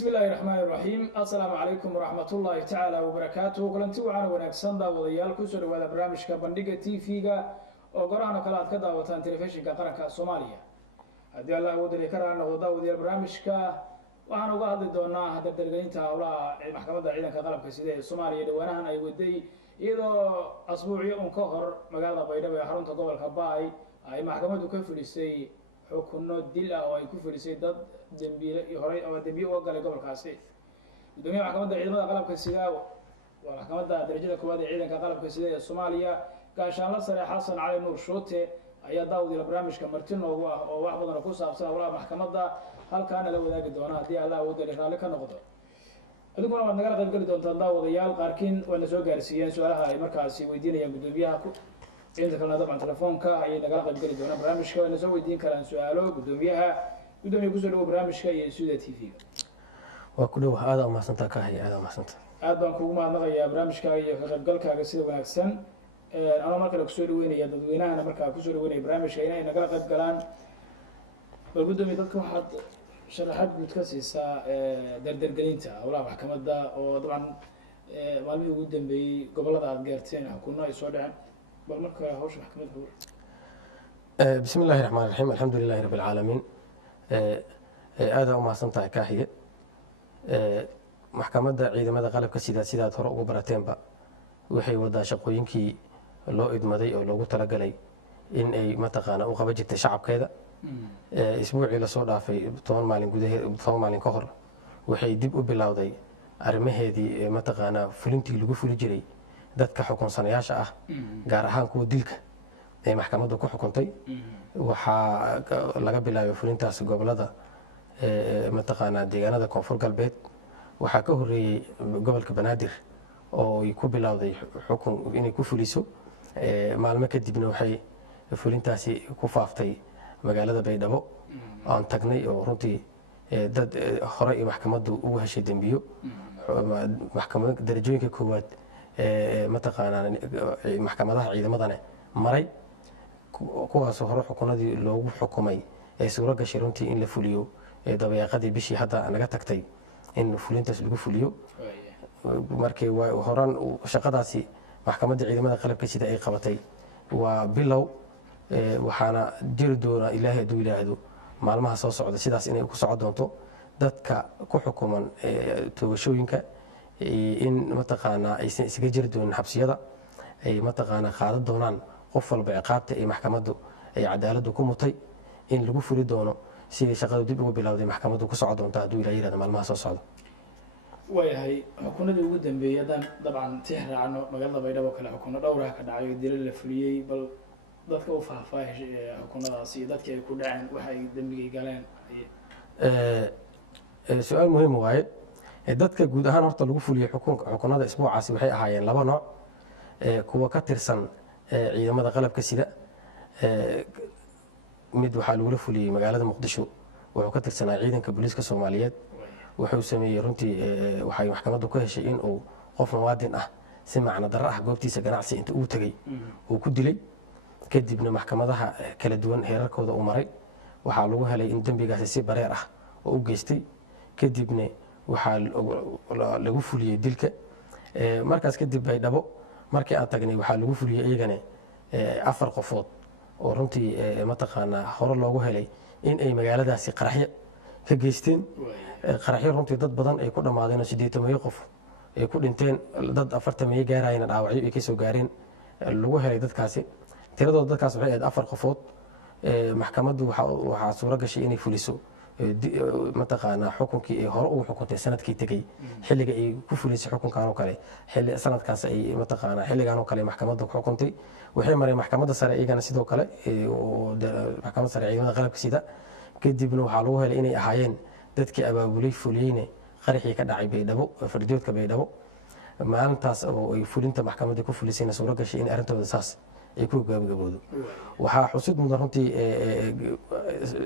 بسم الله الرحمن الرحيم السلام عليكم ورحمة الله تعالى وبركاته كلنتي وعنا ونكسن داوديال كسر وهذا برنامج كبندقة تي فيجا وقرأنا كلات كذا وتان تلفزيون كقرنك الصومالية هدي الله ودري كرنا وداوديال برنامج كا وأنا وقاعد دونا هذا الدرجين تاولا محكمة عيدا كقلب كسيدة الصومالية دونا أي ودي إذا أسبوعي كهر مقالة بيدا ويحرون تقول كباي أي محكمة كيف لسي حكومة دلة أو يكون لسي ضد دنبيل هراي أو دنبيل وقال قبل كاسي الدنيا محكمة عيدا قلب كسيدة ومحكمة درجة كواد عيدا كقلب كسيدة الصومالية كاشان الله صريح حسن علي نور شوتة أي داود البرامج كمرتين وواحد من ركوس أبصر ولا محكمة هل كان له ذاك الدونا دي الله ودري ذلك نقطة أدوكنا ما نقدر نقول دون تنضاء وضيال قاركين ونسوق جالسين سؤالها مركزي ويدين يا قدوميها إنت كنا طبعا تلفونك أي نقدر نقول دون برامج كا ونسوق يدين كلام سؤاله قدوميها قدومي يقول له برامج كا يسودة تي في وكله هذا ما سنت كاهي هذا ما سنت أدبان كوما نغيا برامج كا يقبل كا قصير ونكسن أنا مركز كسور وين يا دودوينا أنا مركز كسور وين برامج كا نقدر نقول كلام بالقدومي تذكر واحد شرحت متكسسة دردرجلينتا ولا محكمة دا وطبعا مالبي وجودن بي قبل هذا جرتين كنا يسودع بالمركة هوش محكمة هو بسم الله الرحمن الرحيم الحمد لله رب العالمين هذا ما سنت كاهي محكمة دا عيد ماذا قلب كسيدات سيدات هرق وبرتين با وحي ودا شقوينكي لو إدمدي أو لو تلقلي إن أي متقانا وقبجت شعب كذا isbuucii la soo dhaafay 10 maalin gudaheed 10 maalin ka hor waxay dib u bilowday arrimaheedii mataqaana fulintii lagu fuli jiray dadka xukunsanayaasha ah gaar ahaan kuwa dilka ee maxkamaddu ku xukuntay waxaa laga bilaabay fulintaas gobolada mataqaana deegaanada koonfur galbeed waxaa ka horeeyay gobolka banaadir oo ay ku bilowday xukun inay ku fuliso maalmo kadibna waxay fulintaasi ku faaftay magaalada baydhabo aan tagnay oo runtii dad hore iyo maxkamaddu ugu heshay dembiyo maxkamad darajooyinka koowaad mataqaanaa maxkamadaha ciidamadana maray kuwaasoo hore xukunadii loogu xukumay ee suuro gashay runtii in la fuliyo dabayaaqadii bishii hadda naga tagtay in fulintaas lagu fuliyo markii horaan shaqadaasi maxkamadda ciidamada qalabka sida ay qabatay waa bilow waxaana jiri doona ilaahay hadduu yidhaahdo maalmaha soo socda sidaas inay ku socon doonto dadka ku xukuman toogashooyinka in mataqaanaa aysan isaga jiri doonin xabsiyada ay mataqaanaa qaadan doonaan qof walba ciqaabta ee maxkamaddu ay cadaaladdu ku mutay in lagu fuli doono sidii shaqadu dib ugu bilowday maxkamaddu ku socon doonta hadduu ilaahay yidhahdo maalmaha soo socda waayahay xukunadii ugu dambeeyay haddaan dabcan tix raacno magaalada baydhabo kale xukuno dhowraha ka dhacay dilo la fuliyey bal dadka u faahfaahay xukunadaasi dadkii ay ku dhaceen waxay dembigay galeen su-aal muhiim waaye dadka guud ahaan horta lagu fuliyey xukunada isbuucaasi waxay ahaayeen laba nooc kuwa ka tirsan ciidamada qalabka sida mid waxaa lagula fuliyey magaalada muqdisho wuxuu ka tirsanaa ciidanka booliiska soomaaliyeed wuxuu sameeyey runtii waxay maxkamaddu ka heshay in uu qof muwaadin ah si macno darro ah goobtiisa ganacsi inta uu tegey uu ku dilay kadibna maxkamadaha kala duwan heerarkooda uu maray waxaa lagu helay in dembigaasi si bareer ah oo u geystay kadibna waxaa lagu fuliyey dilka markaas kadib baydhabo markii aan tagnay waxaa lagu fuliyey iyagana 4 qofood oo runtii mataqaanaa hore loogu helay in ay magaaladaasi qaraxyo ka geysteen qaraxyo runtii dad badan ay ku dhammaadeen 80 qof ay ku dhinteen dad 40 gaarayna dhaawacyo ay ka soo gaareen lagu helay dadkaasi tiradooda dadkaas waxay ahayd 4 qofood maxkamaddu waxaa suuro gashay inay fuliso mataqaanaa xukunkii ay hore ugu xukuntay sanadkii tegey xilliga ay ku fulisay xukunkan oo kale xilli sanadkaas ay mataqaanaa xilligan oo kale maxkamadda ku xukuntay waxay mareen maxkamadda sare iyagana sidoo kale maxkamadda sare ciidamada qalabka sida kadibna waxaa lagu helay inay ahaayeen dadkii abaabulay fuliyeyne qaraxii ka dhacay baydhabo fardoodka baydhabo maalintaas oo ay fulinta maxkamadda ku fulisayna suuro gashay in arrintooda saas ay ku gabagaboodo waxaa xusid mudan runtii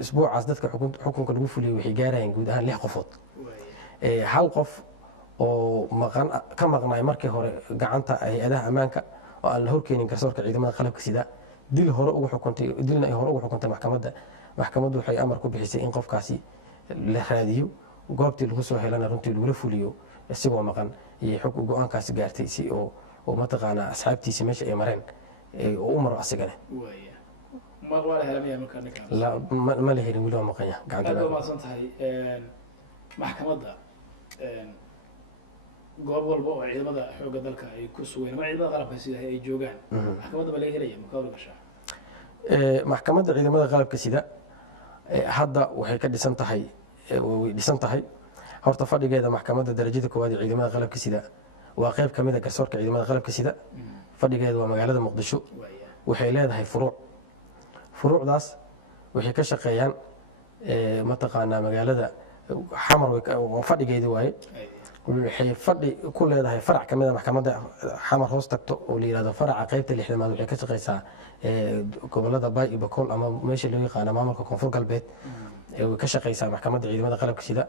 isbuucaas dadka xukunka lagu fuliyey waxay gaarayeen guud ahaan 6 qofood hal qof oo ka maqnaay markii hore gacanta hay-adaha ammaanka oo aan la horkeenin garsoorka ciidamada qalabka sida dilna ay hore ugu xukuntay maxkamaddu waxay amar ku bixisay in qofkaasi la raadiyo goobtii lagu soo helana runtii lagula fuliyo isagoo maqan iyo xog go-aankaasi gaartay si oo mataqaanaa asxaabtiisi meesha ay mareen oo u maro asigana waa la helamayaa markaa ninkaas ma la helin weli waa maqanya aad gacanta baa mahadsan tahay maxkamadda goob walba oo ciidamada xoogga dalka ay ku sugeen ama ciidamada qalabka sida ay joogaan maxkamadda ba laga helaya ma ka howlgashaa maxkamadda ciidamada qalabka sida hadda waxay ka dhisan tahay way dhisan tahay horta fadhigeeda maxkamadda darajada koowaad ee ciidamada qalabka sida waa qayb ka mid a garsoorka ciidamada qalabka sida fadhigeeda waa magaalada muqdisho waxay leedahay furuucdaas waxay ka shaqeeyaan mataqaanaa magaalada xamar fadhigeedii waaye waxay fadhi ku leedahay farac ka mid a maxkamadda xamar hoos tagto oo la yihahdo faraca qaybta lixdamaad waxay ka shaqeysaa gobolada bay iyo bakool ama meesha loo yaqaana maamulka koonfur galbeed way ka shaqeysaa maxkamadda ciidamada qalabka sida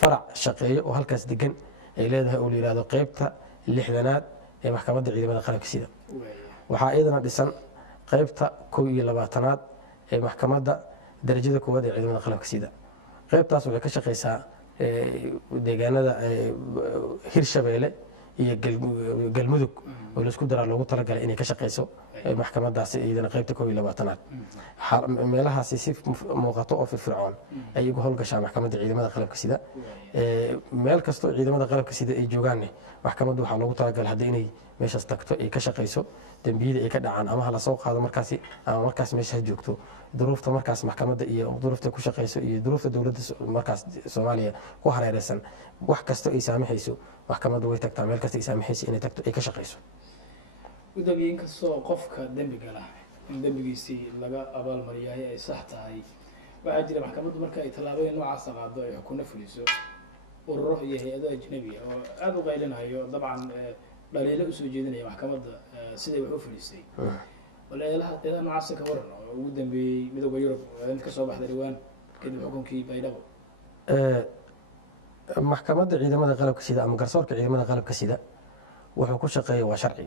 farac shaqeeyo oo halkaas degan ay leedahay oo la yihahdo qaybta lixdanaad ee maxkamadda ciidamada qalabka sida waxaa iyadana dhisan qaybta 21aad ee maxkamadda darajada koowaad ee ciidamada qalabka sida qaybtaas waxay ka shaqeysaa deegaanada hirshabeelle iyo galmudug oo laisku daraa loogu talagalay inay ka shaqeyso maxkamadaasi iyadana qaybta 21aad meelahaasi si muuqato oo firfircoon ay uga howlgashaa maxkamadda ciidamada qalabka sida meel kastoo ciidamada qalabka sida ay joogaanne maxkamaddu waxaa loogu talagalay haddii inay meeshaas tagto ay ka shaqeyso dembiyada ay ka dhacaan ama hala soo qaado markaasi ama markaas meesha joogto duruufta markaas maxkamadda iyo duruufta ku shaqeyso iyo duruufta dowladda markaas Soomaaliya ku hareeraysan wax kasta ay saamaxayso maxkamaddu way tagtaa meel kasta ay saamaxayso inay tagto ay ka shaqeyso gudoomiye kastoo qofka dembiga lah in dembigiisii laga abaalmariyahay ay sax tahay waxaa jira maxkamaddu marka ay tallaabooyin noocaas qaado ay xukunno fuliso ururo iyo hay-ado ajnabi ah oo aada u qaylinayo dabcan dhaliilo usoo jeedinaya maxkamadda siday wax u fulisay walaalaha noocaas ka waran oo ugu dambeeyey midowga Yurub inta ka soo baxday dhawaan kadib xukunkii Baydhabo maxkamadda ciidamada qalabka sida ama garsoorka ciidamada qalabka sida wuxuu ku shaqeeyaa waa sharci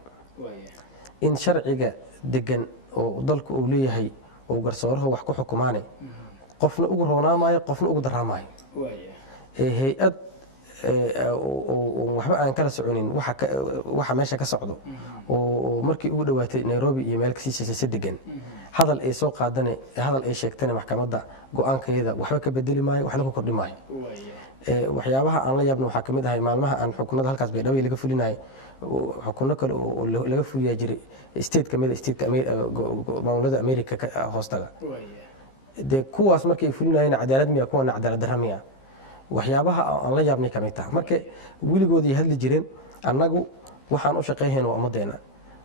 in sharciga degan oo dalku uu leeyahay oo garsooraha wax ku xukumaane qofna ugu roonaamayo qofna ugu daraamayo hay-ad waxba aan kala soconin waxa meesha ka socdo oo markii ugu dhawaatay Nairobi iyo meel kasii degan hadal ay soo qaadane hadal ay sheegtane maxkamadda go-aankeeda waxba ka bedeli maayo waxna ku kordhi maayo waxyaabaha aan la yaabno waxaa kamid ahay maalmaha aan xukunada halkaas Baydhabo laga fulinayo xukunno kale oo laga fuliyaa jiray state kamid stateka maamulada America hoostaga de kuwaas markay fulinayeen cadaalad miya kuwana cadaalad darro miya waxyaabaha aan la yaabnay kamid tahay marka weligoodii hadli jireen annagu waxaan u shaqeeyeen waa ummadeena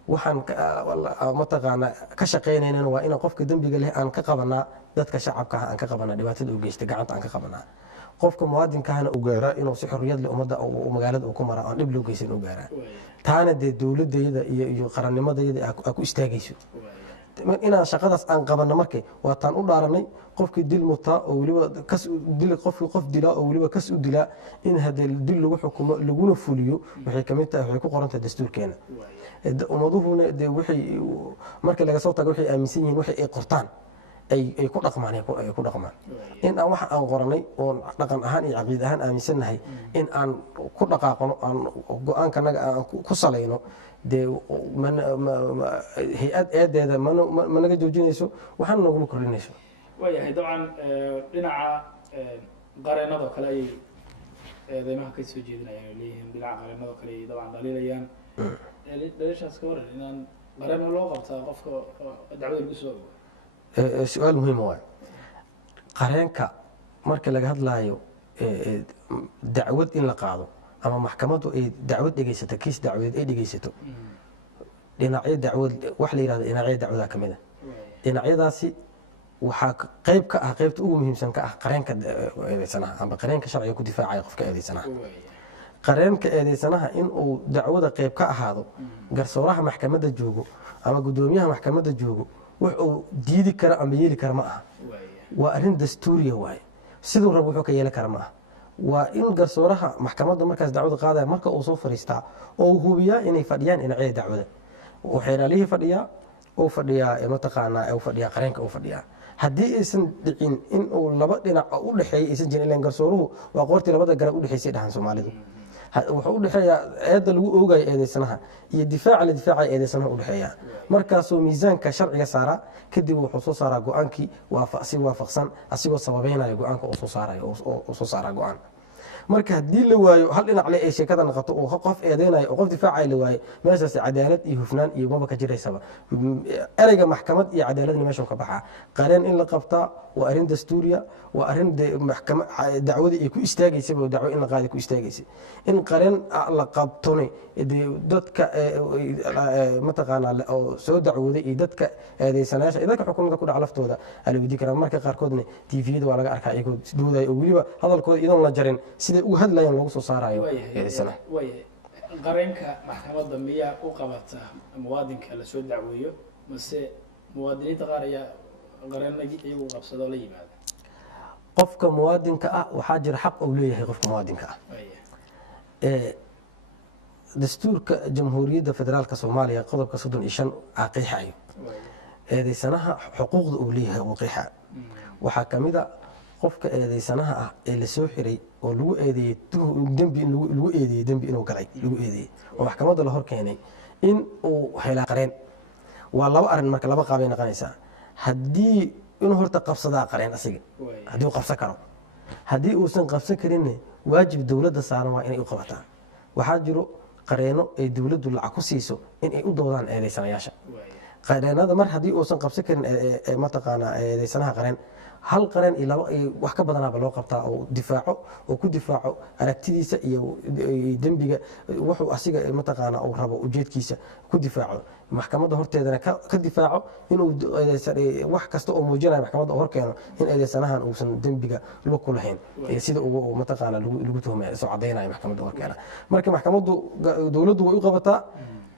waxaan mataqaana ka shaqeynayna waa in qofka dambiga leh aan ka qabanaa dadka shacabka aan ka qabanaa dhibaatada u geystay gacanta aan ka qabanaa qofka muwaadinkaana u gaaraa inuu si xorriyad leh ummadda magaalada uu ku maraa aan dhib loo geysan u gaaraa taana dee dowladdeeda iyo qarannimadeeda ku istaagayso inaan shaqadaas aan qabanno markay waa taan u dhaaranay qofkii dil mutaa oo weliba qofkii qof dilaa oo weliba kas u dilaa in haddii dil lagu xukumo laguna fuliyo waxay kamid tahay waxay ku qoran tahay dastuurkeena ummaduhuna dee waxay marka laga soo tago waxay aaminsan yihiin waxay ay qortaan ay ku dhaqmaan in aan waxa aan qoranay oo dhaqan ahaan iyo caqiid ahaan aaminsannahay in aan ku dhaqaaqno aan go-aankanaga aan ku salayno dee hay-ad eedeeda managa joojinayso waxaana nooguma kordhinayso waayahay dabcan dhinaca qareenadoo kale ayay eedeymaha ka soo jeedinayaan ay leeyihiin dhinaca qareenadoo kale ay dabcan dhaliilayaan dhaliishaas ka waran inaan qareeno loo qabtaa qofka dacwada lagu soo ogo su-aal muhiim waay qareenka marka laga hadlaayo dacwad in la qaado ama maxkamaddu ay dacwad dhegaysato kiis dacwadeed ay dhegaysato dhinacyo dacwad wax la yihahdo dhinacyo dacwada ka mid a dhinacyadaasi waxaa qayb ka ah qaybta ugu muhiimsan ka ah qareenka eedeysanaha ama qareenka sharciga ku difaacaya qofka eedeysanaha qareenka eedeysanaha in uu dacwada qayb ka ahaado garsooraha maxkamadda joogo ama guddoomiyaha maxkamadda joogo wax uu diidi kara ama yeeli kara ma aha waa arrin dastuuriya waaye siduu rabo wuxuu ka yeeli kara ma aha waa in garsooraha maxkamadda markaas dacwada qaadaya marka uu soo fariistaa oo uu hubiyaa inay fadhiyaan dhinacyada dacwada oo xeelaalihii fadhiyaa uu fadhiyaa mataqaanaa uu fadhiyaa qareenka uu fadhiyaa haddii aysan dhicin in uu laba dhinac u dhexeeya aysan jirin ilaan garsooruhu waa qoortii labada garab u dhexaysay dhahan Soomaalidu wuxuu u dhexeeyaa eedda lagu oogayo eedeysanaha iyo difaaca la difaacaya eedeysanaha u dhexeeya markaasoo miisaanka sharciga saara kadib wuxuu soo saaraa go'aankii si waafaqsan asigoo sababeynaya go'aanka uu soo saarayo oo soo saaraa go'aan marka haddii la waayo hal dhinac le ay sheekada noqoto oo qof eedeynayo oo qof difaacaya la waayo meeshaas cadaalad iyo hufnaan iyo maba ka jiraysaba ereyga maxkamad iyo cadaaladna meesha ka baxaa qareen in la qabtaa waa arrin dastuuriya waa arrin maxkamad dacwadii ay ku istaagaysay oo dacwo in la qaadi ku istaagaysay in qareen la qabtone dadka mataqaanaa oo soo dacwooday iyo dadka eedeysanayaasha iyo dadka xukuumadda ku dhaca laftooda ala weydiin karaa marka qaarkoodna tviyada waa laga arkaa iyagoo doodaya oo weliba hadalkooda iyadoon la jarin siday ugu hadlayaan loogu soo saarayo eedeysanaha qareenka maxkamadda miyaa u qabata muwaadinka la soo dacweeyo mase muwaadiniinta qaar ayaa qareenagii iyagu qabsadoo la yimaada qofka muwaadinka ah waxaa jira xaq uu leeyahay qofka muwaadinka ah dastuurka jamhuuriyadda federaalka Soomaaliya qodobka 35 aqiixayo eedeysanaha xuquuqda uu leeyahay uu qiixa waxaa kamid ah qofka eedeysanaha ah ee la soo xiray oo lagu eedeeyay dambi lagu eedeeyay dambi inuu galay lagu eedeeyay oo maxkamadda la hor keenay in uu helaa qareen waa laba arin marka laba qaab ay noqonaysaa haddii inuu horta qabsadaa qareen asiga haddii uu qabsan karo haddii uusan qabsan karin waajib dawladda saaran waa inay u qabataa waxaa jiro qareeno ay dawladdu lacag ku siiso in ay u doodaan eedeysanayaasha qareenada mar haddii uusan qabsan karin mataqaanaa eedeysanaha qareen hal qareen iyo laba wax ka badanaaba loo qabtaa oo difaaco oo ku difaaco aragtidiisa iyo dembiga wuxuu asiga mataqaanaa uu rabo ujeedkiisa ku difaaco maxkamadda horteedana ka difaaco inuu wax kasta oo muujinaya maxkamadda hor keeno in eedeysanahan uusan dembiga lug ku lahayn sida ugu mataqaanaa lagu tuhmay soo cadaynayo maxkamadda hor keena marka maxkamaddu dawladdu way u qabataa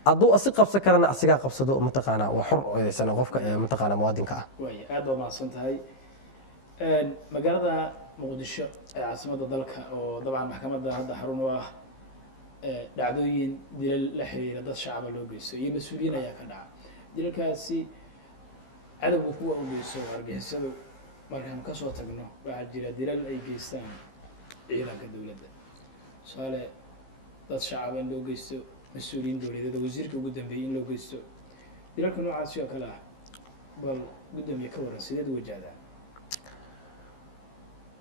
hadduu asi qabsan karana asigaa qabsado mataqaanaa waa xor eedeysana qofka mataqaanaa muwaadinka ah aad baa mahadsan tahay magaalada muqdisho ee caasimadda dalka oo dabcan maxkamadda hadda xarun u ah dhacdooyin dilal la xiriira dad shacaba loo geysto iyo mas-uuliyiin ayaa ka dhaca dilalkaasi cadowga kuwa u geysto argixisadu markaan kasoo tagno waxaa jira dilal ay geystaan ciidanka dowladda tusaale dad shacaba in loo geysto mas-uuliyiin dowladeed oo wasiirka ugu dambeeyey in loo geysto dilalka noocaasi oo kale ah bal gudoomiye ka waran sideed wajahdaa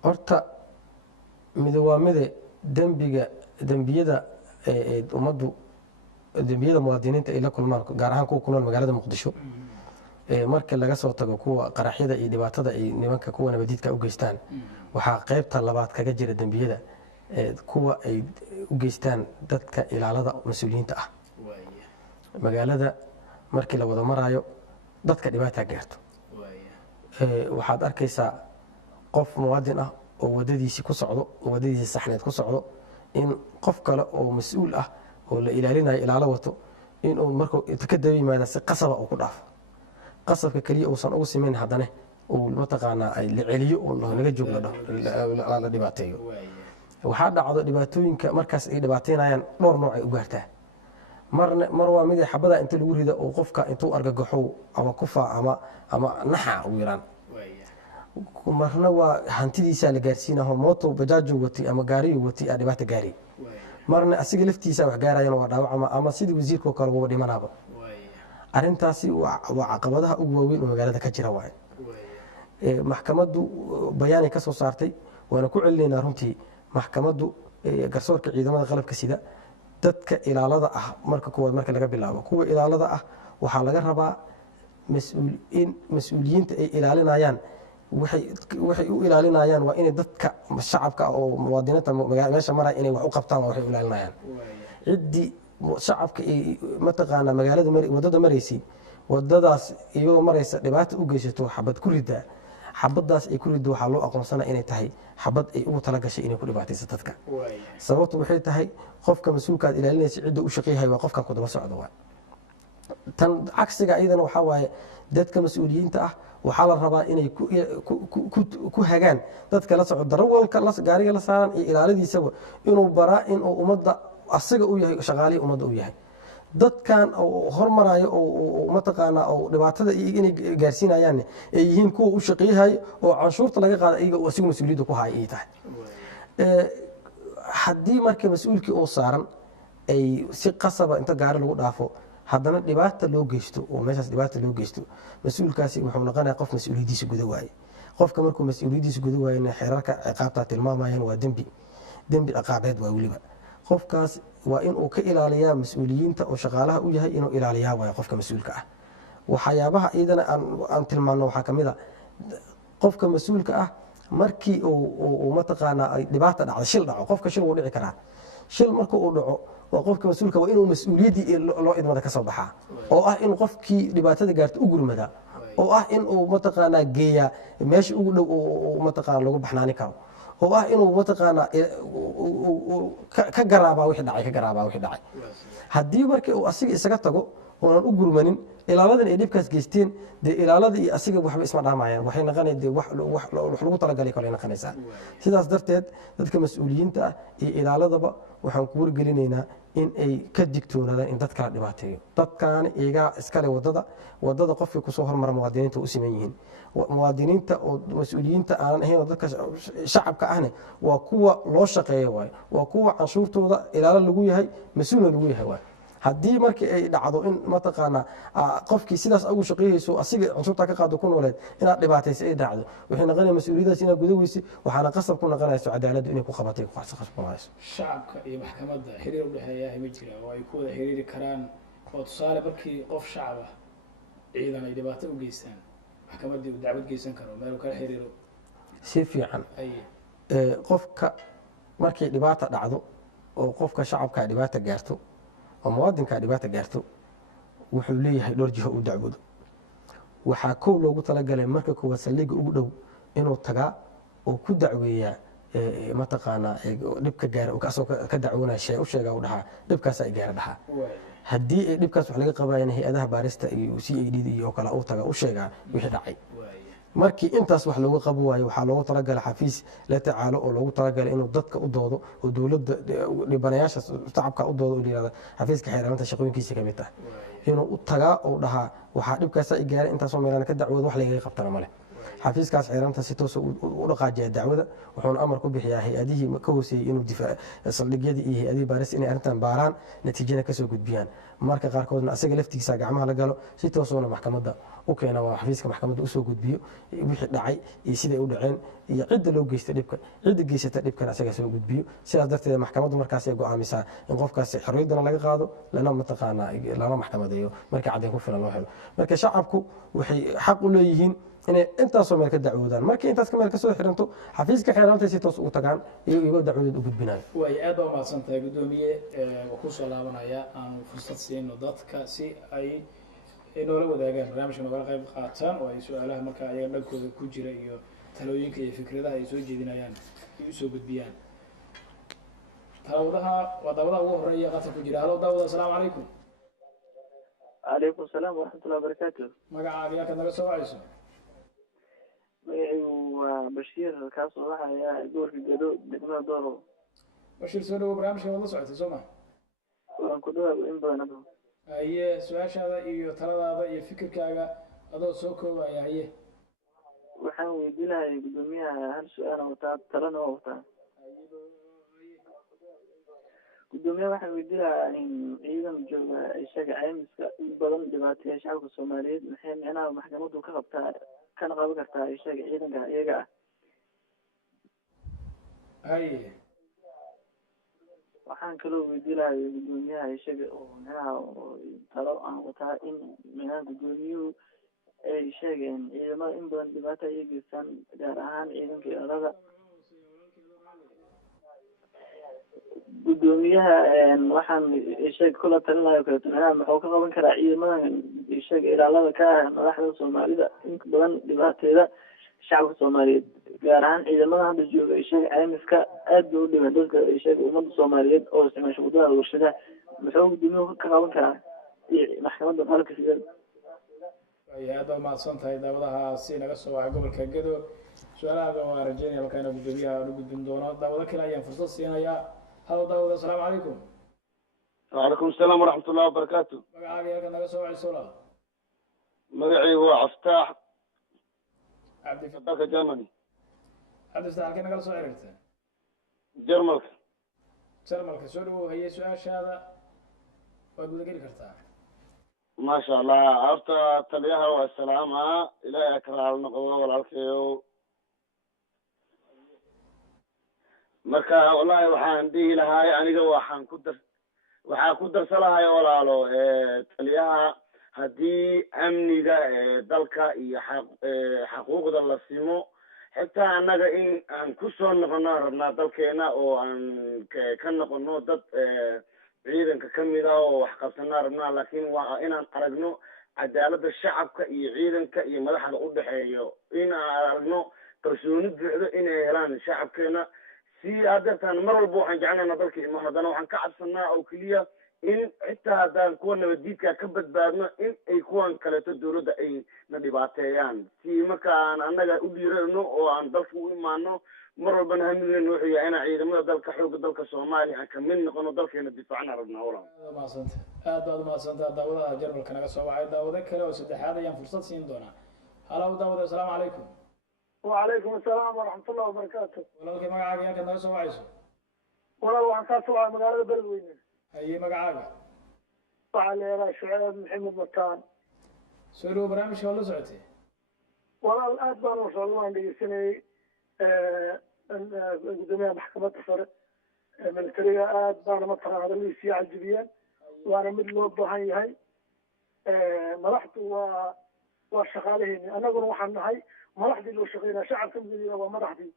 horta midowaamida dembiyada ummaddu dembiyada muwaadiniinta ay la kulmaan gaar ahaan kuwa ku nool magaalada muqdisho marka laga soo tago kuwa qaraxyada iyo dhibaatada ay nimanka kuwa nabadiidka u geystaan waxaa qaybta labaad kaga jira dembiyada kuwa ay u geystaan dadka ilaalada mas-uuliyiinta ah magaalada markii la wada maraayo dadka dhibaataa gaarto waxaad arkaysaa qof muwaadin ah oo wadadiisii ku socdo oo wadadiisii saxneed ku socdo in qof kale oo mas-uul ah oo la ilaalinayo ilaalo wato inuu markuu ka daba yimaada si qasaba uu ku dhaafo qasabka keliya uusan ugu simayn haddana uu mataqaanaa la celiyo laga joog la dhibaateeyo waxaa dhacdo dhibaatooyinka markaas ay dhibaateynayaan dhowr nooc ay u gaartaa mar waa mid xabada inta lagu rida oo qofka intuu argagaxow ama kufa ama naxa ugu yaraan marna waa hantidiisa la gaarsiinaho mooto bajaajo watay ama gaariyo watay aa dhibaata gaari marna asiga laftiisa wax gaarayaan waa dhaawacama ama sidii wasiirka kale uga dhimanaaba arrintaasi waa caqabadaha ugu waaweyn oo magaalada ka jira waay maxkamaddu bayaanay ka soo saartay waana ku celinaynaa runtii maxkamaddu garsoorka ciidamada qalabka sida dadka ilaalada ah marka kuwaad marka laga bilaabo kuwa ilaalada ah waxaa laga rabaa in mas-uuliyiinta ay ilaalinayaan waxay u ilaalinayaan waa inay dadka shacabka oo muwaadiniinta meesha maraya inay wax u qabtaan waa waxay u ilaalinayaan ciddii shacabka mataqaanaa magaalada wadada maraysay wadadaas iyadoo maraysa dhibaata u geysato xabad ku ridaa xabadaas ay ku rido waxaa loo aqoonsanaa inay tahay xabad ay ugu talagashay inay ku dhibaatayso dadka sababtu waxay tahay qofka mas-uulka aad ilaalinaysa cidda u shaqeeyahay waa qofkan ku daba socda waa tan cagsiga iyadana waxaa waaye dadka mas-uuliyiinta ah waxaa la rabaa inay ku hagaan dadka la socdo darawalka gaariga la saaran iyo ilaaladiisaba inuu baraa inuu ummadda asaga u yahay shaqaalihii ummadda u yahay dadkan hormarayo oo mataqaanaa oo dhibaatada inay gaarsiinayaan ay yihiin kuwa u shaqeeyahay oo canshuurta laga qaada iyaga oo asigu mas-uuliyadda ku haya ay tahay haddii marka mas-uulkii oo saaran ay si qasaba inta gaari lagu dhaafo haddana dhibaata loo geysto oo meeshaas dhibaata loo geysto mas-uulkaasi wuxuu noqonayaa qof mas-uuliyaddiisa guda waaye qofka markuu mas-uuliyaddiisa guda waayena xeerarka ciqaabtaa tilmaamayaan waa dembi ciqaabeed waa weliba qofkaas waa inuu ka ilaaliyaa mas-uuliyiinta oo shaqaalaha u yahay inuu ilaaliyaa waaye qofka mas-uulka ah waxyaabaha iyadana aan tilmaanno waxaa ka mid a qofka mas-uulka ah markii uu mataqaanaa ay dhibaata dhacdo shil dhaco qofka shil wuu dhici karaa shil marka uu dhaco waa qofka mas-uulka waa inuu mas-uuliyaddii loo idmada ka soo baxaa oo ah in qofkii dhibaatada gaarta u gurmadaa oo ah in uu mataqaanaa geeyaa meesha ugu dhow oo mataqaana lagu baxnaani karo oo ah inuu mataqaanaa ka garaabaa wixii dhacay haddii marka uu asiga isaga tago oonan u gurmanin ilaaladan ay dhibkaas geysteen dee ilaalada iyo asiga waxba isma dhaamayaan waxay noqonayaan dee wax lagu talagalay kale noqonaysaa sidaas darteed dadka mas-uuliyiinta ah iyo ilaaladaba waxaan ku wargelinaynaa in ay ka digtoonaadaan in dadkala dhibaateeyo dadkaani iyagaa iskale wadada qofkii kusoo hormara muwaadiniinta u siman yihiin muwaadiniinta oo mas-uuliyiinta aanan ahayn oo dadka shacabka ahne waa kuwa loo shaqeeya waaye waa kuwa canshuurtooda ilaalo lagu yahay mas-uulna lagu yahay waaye haddii markii ay dhacdo in mataqaanaa qofkii sidaas ugu shaqeeyeyso asiga canshuurta ka qaado ku nooleed inaad dhibaataysa ay dhacdo waxay noqonaya mas-uuliyadaas inaad guda weyse waxaana qasab ku noqonayso cadaaladdu inay ku qabatay qasabkunayso shacabka iyo maxkamadda xiriir u dhexeeyahay ma jira oo ay ku wada xiriiri karaan oo tusaale markii qof shacab ah ciidan ay dhibaato u geystaan maxkamaddii uu dacwad geysan karo meel uu kala xiriiro si fiican qofka markay dhibaata dhacdo oo qofka shacabka dhibaata gaarto oo muwaadinka dhibaata gaarto wuxuu leeyahay dhowr jiho u dacwado waxaa kow loogu talagalay marka koowaad saldhigga ugu dhow inuu tagaa oo ku dacweeyaa mataqaanaa dhibka gaara kasoo ka dacwoonaya u sheegaa u dhahaa dhibkaas ay gaara dhahaa haddii ay dhibkaas wax laga qabayana hay-adaha baarista iyo c a d iyo kale uu taga u sheegaa wixii dhacay markii intaas wax looga qaban waayo waxaa loogu talagalay xafiis la tacaalo oo loogu talagalay inuu dadka u doodo oo dowladda dhibanayaasha shacabka u doodo oo yirahdo xafiiska xeeraranta shaqooyinkiisa ka mid ah inuu u tagaa oo dhahaa waxaa dhibkaas ay gaaray intaasoo meelaan ka dacwoodo wax laga qabtana male xafiiskaas xeeraranta si toos u dhaqaajiya dacwada wuxuuna amar ku bixiyaa hay-adihii ka hooseeyey inuu saldhigyadii iyo hay-adihii baaris inay arrintan baaraan natiijana kasoo gudbiyaan marka qaarkoodna asaga laftigiisa gacmaha la galo si toosoona maxkamadda u keena waa xafiiska maxkamadda usoo gudbiyo wixii dhacay iyo siday u dhaceen iyo cidda loo geystay dhibka cidda geysata dhibkan asaga soo gudbiyo sidaas darteed maxkamaddu markaas ay go'aamisaa in qofkaasi xorriyaddana laga qaado lana mataqaanaa lana maxkamadeeyo marka caddayn ku filan loo helo marka shacabku waxay xaq u leeyihiin inay intaasoo meel ka dacwoodaan markii intaas ka meel kasoo xiranto xafiiska xeeraranta si toos ugu tagaan iyagoo dacwadeed u gudbinayo way aad baa umahadsan tahay guddoomiye waa kusoo laabanaya aanu fursad siino dadka si ay noola wadaagaan barnaamijka noogala qayb qaataan oo ay su-aalaha markaa ayaga dhankooda ku jira iyo talooyinka iyo fikradaha ay soo jeedinayaan ay usoo gudbiyaan waa daawadaha ugu horeeya qadka ku jira halo daawada asalaamu calaykum calaykum asalaam waraxmatullahi wabarakaatu magacaaga yaa kad naga soo wacayso magacaygu waa bashiir kaas oo waxaya gobolka gedo degmada dooro bashiir soo dhawo barnaamijka waad la socotay soo ma waan ku dhawaad in badan ado haye su-aashaada iyo taladaada iyo fikirkaaga adoo soo koobaya haye waxaan weydiinayay guddoomiyaha hal su-aala wataa talana waa wataa guddoomiyaha waxaan weydiinayaa in ciidan jooga isaga caymiska in badan dhibaateeya shacabka soomaaliyeed maxay micnaha maxkamaddu ka qabtaa kana qaban kartaa isaga ciidanka iyaga ah haye waxaan kaloo weydiinayay guddoomiyaha isaga oo micnaha talo aan wataa in micnaha guddoomiyuhu ay sheegeen ciidamada in badan dhibaata ay geystaan gaar ahaan ciidanka ilaalada guddoomiyaha waxaan sheeg kula talinayo kaleeto micnaha muxuu ka qaban karaa ciidamadan sheeg ilaalada ka ah madaxda soomaalida in badan dhibaateeda shacabka soomaaliyeed gaar ahaan ciidamada hadda jooga sheeg caymiska aad bay u dhiban dadka sheeg ummadda soomaaliyeed oo isticmaasha wadada warshadaha muxuu gudoomiyuhu ka qaban karaa maxkamadda qalabka sideed aad baa mahadsan tahay daawadahaasi naga soo wacay gobolka gedo su-aalahaga waa rajeynaya halkaana guddoomiyaha u gudbin doono daawado kale ayaan fursad siinayaa halo daawada asalaamu calaykum وعليكم السلام ورحمة الله وبركاته. magacaaga halka naga soo wacayso walaal مقعي هو عفتاح cabdi فتاك جرماني cabdi halka nagala soo xiriirtay جرمالك. jarmalka soo dhawow haye su-aashaada waad gudageli kartaa ما شاء الله عرفت تليها والسلامة إلهي أكرها النقوة والعلكيو مركا والله وحان دي لهاي أنا waxaa ku darsalahay walaalo taliyaha haddii amniga dalka iyo xaquuqda la simo xitaa annaga in aan ku soo noqono rabnaa dalkeena oo aan ka noqono dad ciidanka ka mid ah oo wax qabsanaa rabnaa laakiin waa inaan aragno cadaaladda shacabka iyo ciidanka iyo madaxda u dhexeeyo in aan aragno kalsooni buuxdo inay helaan shacabkeena si adeertaan mar walba waxaan jecelnaynaa dalka imo haddana waxaan ka cabsanaa oo keliya in xitaa haddaan kuwa nabaddiidka ka badbaadno in ay kuwan kaleeto dawladda ay na dhibaateeyaan si markaan annaga u dhiirano oo aan dalka u imaano mar walbana hamigeena wuxuu yahay inaan ciidamada dalka xoogga dalka soomaaliya aan ka mid noqono dalkeena difaacna rabnaa walaal aad baad umahadsantaa daawadaha jarmalka naga soo wacay daawado kale oo saddexaad ayaan fursad siin doonaa halow daawada asalaamu calaykum وعليكم السلام ورحمة الله وبركاته. walaalkay magacaaga halka naga soo wacayso والله وعن كاسو مقالة بلوين. haye magacaaga وعلى شعيب محمد مكان. soo dhawow barnaamijka waa la socotay والله الآن ما شاء الله عندي سنة قدمها محكمة الفرق من الطريقة أنا مطرح هذا اللي في عجبيا وأنا مثل وضحي هاي مرحت وشغالين أنا أقول وحنا هاي مرحدي لو شغينا شعب كم زي ومرحدي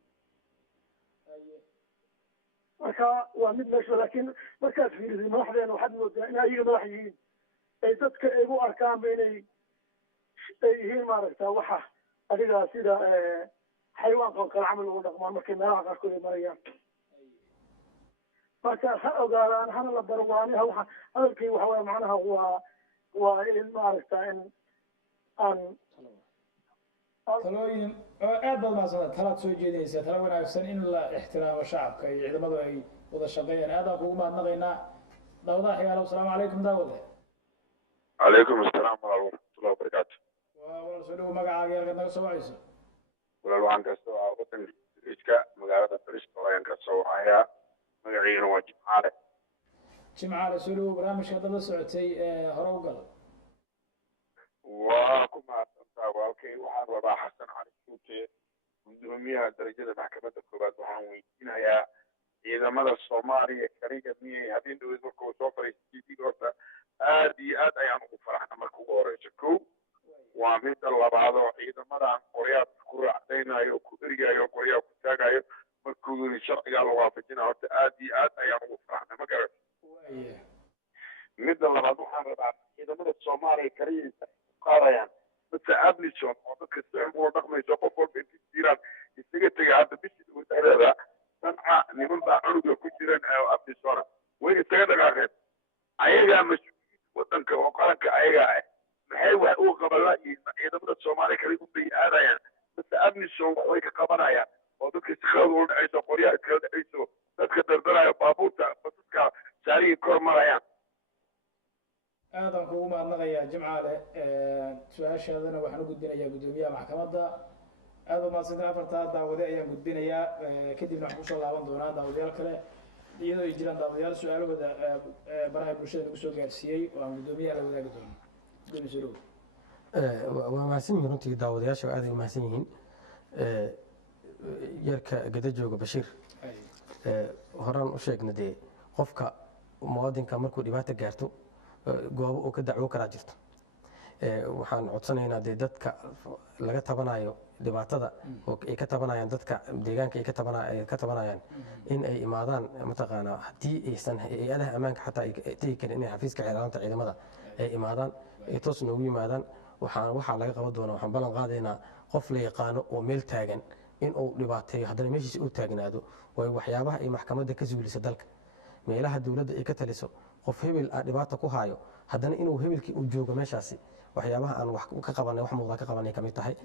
marka waa mid meesha laakiin markaad fiirisid madaxdeena waxaad moodaa in ayaga madax yihiin ay dadka ay u arkaan inay yihiin maaragta waxa adiga sida xayawaanka oo kale camal ugu dhaqmaan markay meelaha qaarkood ay marayaan marka ha ogaadaan hana la baro waaniha waxa hadalkii waxa waye macnaha waa in maaragta in aan talooyin aad baad mahadsantahay talaad soo jeedinaysaa talo wanaagsan in la ixtiraamo shacabka iyo ciidamadu ay wada shaqeeyaan aad baan kugu mahadnaqaynaa daawadaha xigaalo asalaamu calaykum daawade عليكم السلام ورحمة الله وبركاته. walaal soo dhawow magacaaga halkaad naga soo wacayso walaal waxaan ka soo wadan iska magaalada Bristol ayaan ka soo wacayaa magaciina waa Jimcaale. jimcaale soo dhawow barnaamijka hadda la socotay hore u gal waa ku mahadsantaa walaalkay waxaan rabaa xasan cali suute gudoomiyaha darajada maxkamadda koowaad waxaan weydiinayaa ciidamada Soomaaliya kaliya miyay habeen dhaweyd markuu soo fariistay horta aad iyo aad ayaan ugu faraxna marka ugu horeysa kow waa midda labaad oo ciidamadan qoryaad ku raacdaynayo ku erigayo qoryaa ku taagayo markuu sharciga la waafajina horta aad iyo aad ayaan ugu faraxna ma garat midda labaad waxaan rabaa ciidamada Soomaaliya kaliya qaadayaan dadka abnison oo dadka sicib uga dhaqmayso qof walba inta jiraan isaga tegay hadda bishii wasaaradda sanca niman baa cunuga ku jiran abnisona way isaga dhaqaaqeen ayagaa mas-uuliyiinta wadanka oo qaranka ayagaa ah maxay wax uga qabanla ciidamada Soomaaliya kale u bay aadayaan dadka abnison waxbay ka qabanayaan oo dadka shaqada u dhacayso qoryaha kala dhacayso dadka dardarayo baabuurta dadka saariga kor marayaan aadaan kugu mahadnaqayaa jimcaale su-aashaadana waxaan u gudbinayaa guddoomiyaha maxkamadda aad baad mahadsantahay afartaa daawade ayaan gudbinayaa kadibna waxaan kusoo laaban doonaa daawadayaal kale iyadoo ay jiraan daawadayaal su-aalahooda baraha bulshada lagu soo gaarsiiyey oo aan guddoomiyaha la wadaagi doono gudoomiye soo dhawow waa mahadsan yihiin runtii daawadayaasha aad ay mahadsan yihiin yarka gada jooga bashiir horaan u sheegna dee qofka muwaadinka markuu dhibaato gaarto goobo uu ka dacwo karaa jirto waxaan codsanaynaa dee dadka laga tabanayo dhibaatada oo ay ka tabanayaan dadka deegaanka ay ka tabanayaan in ay imaadaan mataqaanaa haddii aysan hay-adaha ammaanka xataa ay tegi karin inay xafiiska xeelaanta ciidamada ay imaadaan ay toos noogu yimaadaan waxaa laga qaban doonaa waxaan ballan qaadaynaa qof la yaqaano oo meel taagan in uu dhibaateeyo haddana meeshiisa uu taagnaado waayo waxyaabaha ay maxkamadda ka suulisa dalka meelaha dowladda ay ka taliso qof hebel ah dhibaata ku haayo haddana inuu hebelkii uu joogo meeshaasi waxyaabaha aan wax ka qabanay wax muuqda ka qabanay kamid tahay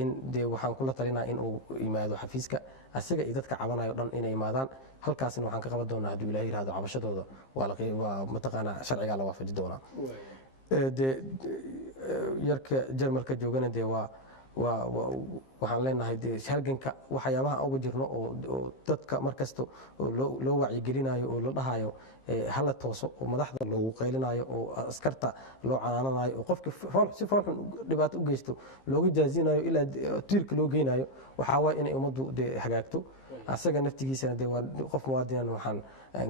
in dee waxaan kula talinaa in uu yimaado xafiiska asiga iyo dadka cabanayo dhan inay yimaadaan halkaasna waxaan ka qaban doonaa hadduu ilaahay yidhahdo cabashadooda waa mataqaanaa sharcigaa la waafaji doonaa dee yarka jarmalka joogana dee waxaan leenahay dee halganka waxyaabaha aan uga jirno oo dadka markasta loo wacyigelinayo oo la dhahayo hala tooso oo madaxda loogu qaylinayo oo askarta loo canaananayo oo qofki si foolxun dhibaato u geysto looga jaazinayo ilaa tiirka loo geynayo waxaa waay inay ummaddu dee hagaagto asaga naftigiisana dee waa qof muwaadinan waxaan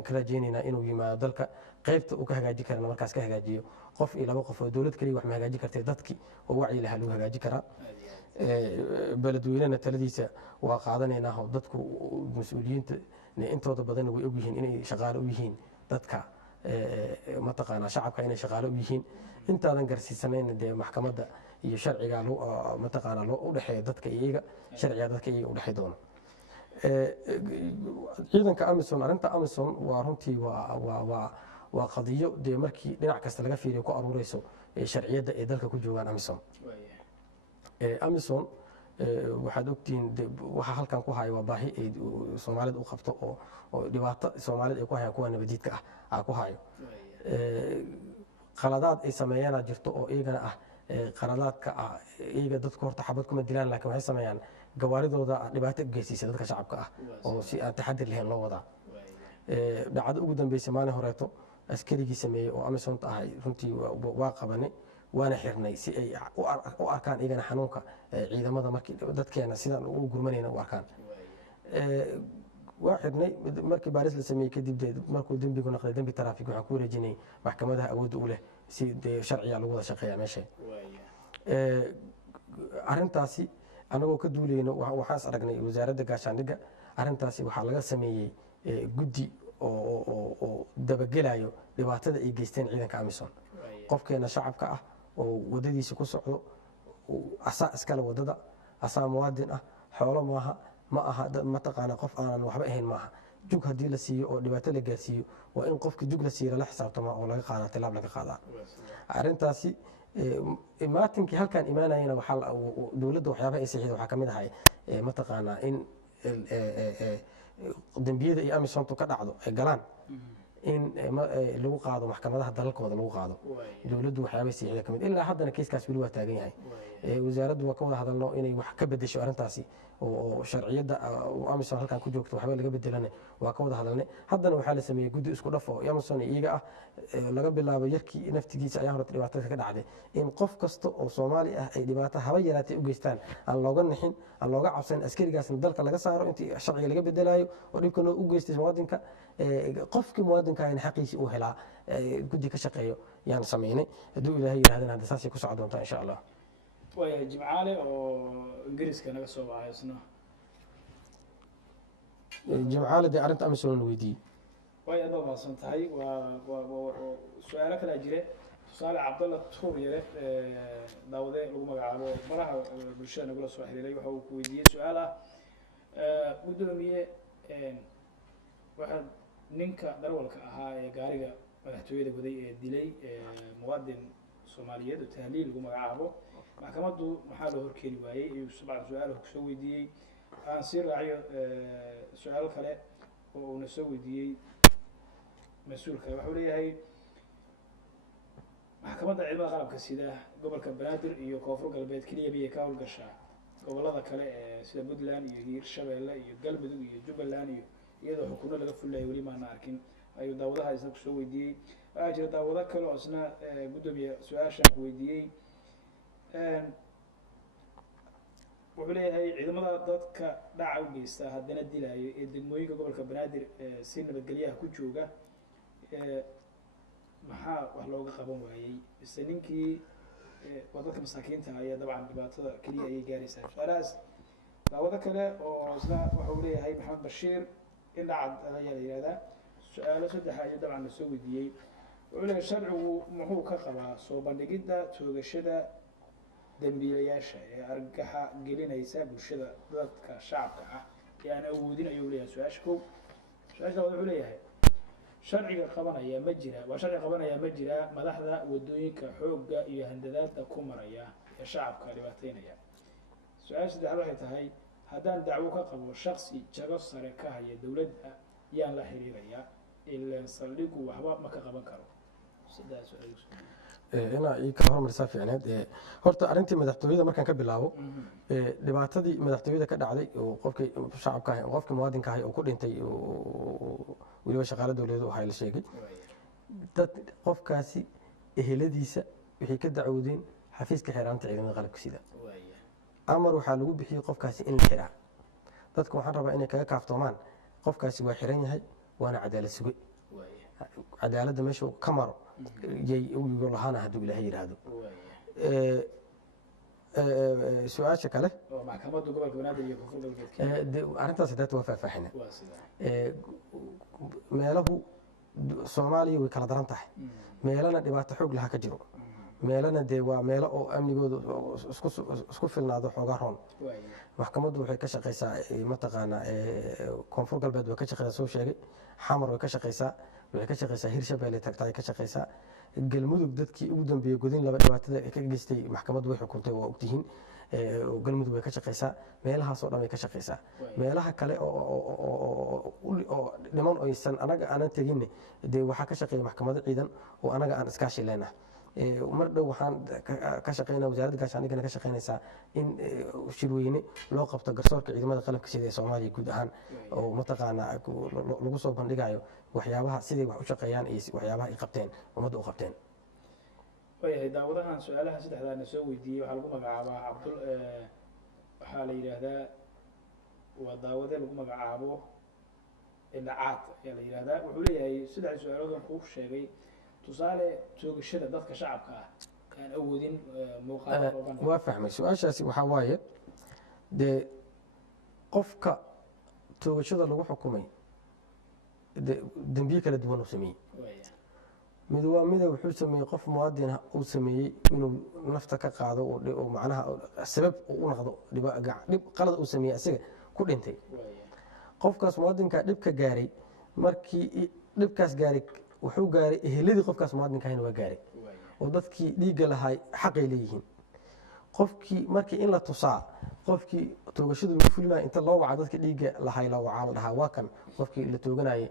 ka rajaynaynaa inuu yimaado dalka qaybta uu ka hagaajin karana markaas ka hagaajiyo qof iyo laba qof oo dowlad kaliya wax ma hagaajin kartee dadkii oo wacyi lahaa lagu hagaajin karaa beledweynena taladiisa waa qaadanaynaa oo dadku mas-uuliyiinta intooda badan way ogyihiin inay shaqaale u yihiin dadka mataqaanaa shacabka inay shaqaale u yihiin intaadan garsiisanayna dee maxkamadda iyo sharciga mataqaanaa loo udhexeeya dadka iyaga sharciga dadka iyaga udhexey doono ciidanka amison arrinta amison waa runtii waa qadiyo dee markii dhinac kasta laga fiiriyo ku aruureyso sharciyadda ay dalka ku joogaan amison amison waxaad ogtihiin waxa halkan ku haya waa baahi ay soomaalida u qabto oo dhibaato soomaalida ay ku hayaan kuwa nabadiidka ah ku hayo qaladaad ay sameeyaana jirto oo iyagana ah qaladaadka ah iyaga dadku horta xabad kuma dilaan laakiin waxay sameeyaan gawaaridooda dhibaato geysiisa dadka shacabka ah oo si aan taxadir lahayn loo wadaa dhacdo ugu dambeysay maalin horeeto askarigii sameeyey oo amisonta ahay runtii waa qabanay waana xirnay si ay u arkaan iyagana xanuunka ciidamada markii dadkeena sidaan ugu gurmanayna u arkaan waa xirnay markii baaris la sameeyey kadib markuu dembigu noqday dembi taraafik waxaan ku wareejinay maxkamadaha awoodda u leh si dee sharciga lagu wada shaqeeya meesha arrintaasi anagoo ka duulayno waxaas aragnay wasaaradda gaashaandhigga arrintaasi waxaa laga sameeyey guddi oo dabagelayo dhibaatada ay geysteen ciidanka amison qofkeena shacabka ah oo wadadiisa ku socdo asaa iskale wadada asaa muwaadin ah xoolo maaha ma aha mataqaana qof aanan waxba ahayn maaha jug haddii la siiyo oo dhibaato la gaarsiiyo waa in qofki jug la siiyo lala xisaabtama oo laga qaadaa tilaab laga qaadaa arrintaasi maatinkii halkaan imaanayana dowladda waxyaabaha ay saxiida waxaa ka mid ahay mataqaanaa in dembiyada iyo amisontu ka dhacdo ay galaan in lagu qaado maxkamadaha dalalkooda lagu qaado dowladdu waxyaabay saxiida ka mid ilaa haddana kiiskaas weli waa taagan yahay wasaaraddu waa ka wada hadalno inay wax ka bedesho arrintaasi oo sharciyadda amison halkan ku joogto waxba laga bedelane waa ka wada hadalne haddana waxaa la sameeyey guddi isku dhaf oo amison iyaga ah laga bilaabo yarkii naftigiisa ayaa horta dhibaatada ka dhacday in qof kasta oo soomaali ah ay dhibaato haba yaraatay u geystaan aan looga nixin aan looga cabsan askarigaasna dalka laga saaro intii sharciga laga bedelayo oo dhibka noo u geystay muwaadinka qofkii muwaadinka ayna xaqiisii uu helaa guddi ka shaqeeyo yaan samaynay hadduu ilaahay yidhahdana hadda saasay ku socon doontaa insha allah waayahay jimcaale oo ingiriiska naga soo baxay isna jimcaale dee arrinta amison weydiiyey way aad mahadsan tahay su-aalo kalaa jire tusaale cabdalla tuur yare daawade lagu magacaabo baraha bulshada nagula soo xiriiray waxa uu ku weydiiyey su-aal ah gudoomiye waxaa ninka darwalka ahaa ee gaariga madaxtooyada waday ee dilay muwaadin soomaaliyeed oo tahliil lagu magacaabo maxkamaddu maxaa loo horkeeni waayey ayuu sabcan su-aal kusoo weydiiyey aan sii raaciyo su-aal kale oo uuna soo weydiiyey mas-uulka wuxuu leeyahay maxkamadda ciidamada qalabka sida gobolka banaadir iyo koonfur galbeed keliya miyay ka howlgashaa gobolada kale ee sida puntland iyo hiirshabeelle iyo galmudug iyo jubbaland iyo iyadoo xukuno laga fullayo weli maana arkin ayuu daawadaha isna kusoo weydiiyey waxaa jira daawado kale oo isna guddoomiye su-aashaan ku weydiiyey wuxuu leeyahay ciidamada dadka dhaca u geysta haddana dilaayo ee degmooyinka gobolka banaadir si nabadgelyaha ku jooga maxaa wax looga qaban waayey mise ninkii waa dadka masaakiinta ayaa dabcan dhibaatada keliya ayay gaaraysaa su-aalahaas daawado kale oo isna waxa uu leeyahay maxamed bashiir indhacad ayaa la yihahdaa su-aalo saddexa ayuu dabcan lasoo weydiiyey wuxuu leeyahay sharcigu muxuu ka qabaa soo bandhigidda toogashada dambiilayaasha ee argaxa gelinaysa bulshada dadka shacabka ah ee aan awoodin ayuu leeyahay su-aasha kow su-aasha labaad wuxuu leeyahay sharciga qabanaya ma jira waa sharci qabanaya ma jira madaxda wadooyinka xoogga iyo handadaada ku maraya ee shacabka dhibaateynaya su-aasha saddexaad waxay tahay haddaan dacwo ka qabo shaksi jago sare ka haya dowladda yaan la xiriirayaa ilaan saldhigu waxba ma ka qaban karo sidaas inaa ii kala hormarisaa fiicneed horta arrintii madaxtooyada markaan ka bilaabo dhibaatadii madaxtooyada ka dhacday oo qofkii shacabka ahay qofkii muwaadinka ahay oo ku dhintay weliba shaqaale dowladeed waxaa la sheegay dad qofkaasi eheladiisa waxay ka dacwoodeen xafiiska xeeraanta ciidamada qalabka sida amar waxaa lagu bixiyey qofkaasi in la xiraa dadka waxaan rabaa inay kaga kaaftoomaan qofkaasi waa xiran yahay waana cadaalad suge cadaaladda meesha ka maro yay ugigo lahaana hadduu ilaahay yidhaahdo su-aasha kale maxkamadda gobolka banaadir iyo koonfur galbeedka arrintaas hadaata waa faahfaahina meelahu soomaaliya way kala daran tahay meelana dhibaato xoog laha ka jiro meelana dee waa meelo oo amnigooda isku filnaado xoogaa roon maxkamaddu waxay ka shaqaysaa mataqaanaa koonfur galbeed way ka shaqeysaa soo sheegay xamar way ka shaqeysaa waxay ka shaqeysaa hirshabeelle tagtaay ka shaqeysaa galmudug dadkii ugu dambeeyey godin laba dhibaatada ka geystay maxkamaddu way xukuntay waa ogtihiin galmudug way ka shaqeysaa meelahaasoo dhan way ka shaqeysaa meelaha kale oo dhiman oysan anaga aanan teginne dee waxaa ka shaqeeya maxkamado ciidan oo anaga aan iskaashi leenahay mar dhow waxaan ka shaqeynaa wasaaradda gaashaandhigana ka shaqeynaysaa in shirweyne loo qabto garsoorka ciidamada qalabka sida ee soomaaliya guud ahaan oo mataqaanaa lagu soo bandhigayo waxyaabaha siday wax u shaqeeyaan iyo waxyaabaha ay qabteen ummadda u qabteen wayahay daawadahan su-aalaha saddexdaana soo weydiiyey waxaa lagu magacaabaa waxaa la yidhaahdaa waa daawade lagu magacaabo ilacaad ayaa la yidhahdaa wuxuu leeyahay saddex su-aaloodon kuu sheegay tusaale toogashada dadka shacabka ah aan awoodin muuqaal waa fahmay su-aashaasi waxaa waaye dee qofka toogashada lagu xukumay dembiye kala duwan uu sameeyey mid waa mida wuxuu sameeyey qof muwaadin uu sameeyey inuu nafta ka qaado oo macnaha sabab u noqdo dhib qalad uu sameeyey asiga ku dhintay qofkaas muwaadinka dhibka gaaray markii dhibkaas gaaray wuxuu gaaray eheladii qofkaas muwaadinka ahayna waa gaaray oo dadkii dhiigga lahaa xaqay leeyihiin qofkii markii in la tusaa qofkii toogashadu lagu fulinaya inta loo waca dadka dhiigga lahay la wacaa la dhahaa waa kan qofkii la tooganayay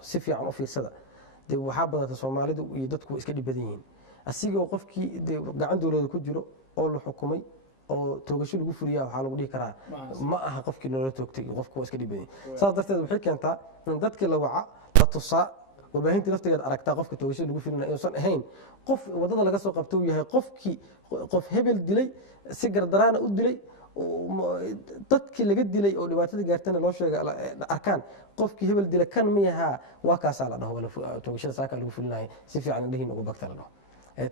si fiican u fiirsada dee waxaa badata soomaalidu iyo dadku iska dhib badan yihiin asigoo qofkii dee gacan dowlada ku jiro oo la xukumay oo toogasho lagu fuliya waxaa lagu dhihi karaa ma aha qofkii loola toogtay qofku waa iska dhib badan yihiin saas darteed waxay keentaa in dadkii la waca la tusaa warbaahintii laftigeed aragtaa qofka toogashada lagu filina inuusan ahayn qof waddada laga soo qabta uu yahay qofkii qof hebel dilay si gardaraana u dilay dadkii laga dilay oo dhibaatada gaartana loo sheega arkaan qofkii hebel dilay kan miyahaa waa kaasaa la dhaho toogashada saakaa lagu fulinahay si fiican indhihiin ugu bagta la dhaho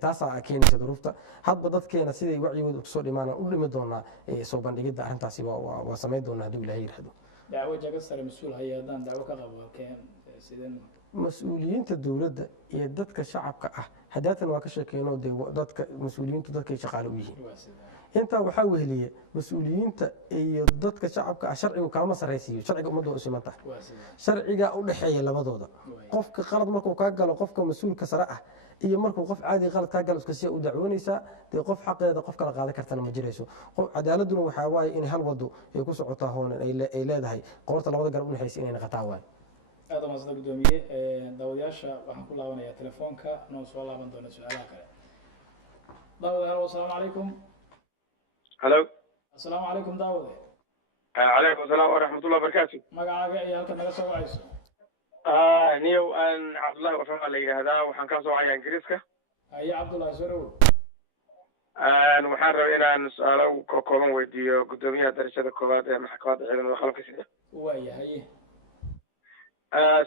taasaa keenaysa duruufta hadba dadkeena siday wacyigooda kusoo dhimaanaan u dhimi doonaa soo bandhigidda arrintaasi waa samayn doonaa hadduu ilaahay yidhaahdo dacwo jaga sare mas-uul haya haddaan dacwo ka qabo sideen mas-uuliyiinta dowladda iyo dadka shacabka ah hadaatan waa ka sheekeyno dee dadka mas-uuliyiintu dadkay shaqaale u yihiin intaa waxaa weheliya mas-uuliyiinta iyo dadka shacabka ah sharcigu kalama sarraysiiyo sharciga ummadda waa u siman tahay sharcigaa u dhexeeya labadooda qofka qalad markuu kaa galo qofka mas-uulka sare ah iyo markuu qof caadi qalad kaa galo iska siya u dacwoonaysaa dee qof xaqeeda qof kala qaadan kartana ma jirayso cadaaladuna waxaa waaye inay hal wado ay ku socotaa hoonan ay leedahay qoorta labada garab u dhexaysa inay naqataa waaye aad umaasada gudoomiye daawadayaasha waxaan ku laabanayaa telefoonka anoo soo laaban doona su-aalaha kale daawade halo asalaamu calaykum halo asalaamu calaykum daawade calaykum asalaam waraxmatullah wabarakaatu magacaaga iyo halka naga soo wacayso niyow aan cabdullahi wafaqa la yidhaahdaa waxaan kaa soo wacayaa ingiriiska haye cabdullahi soo dhawow waxaan rabay inaan su-aalo ka kooban weydiiyo gudoomiyaha darajada koowaad ee maxkamadda ciidamada qalabka sida waaya haye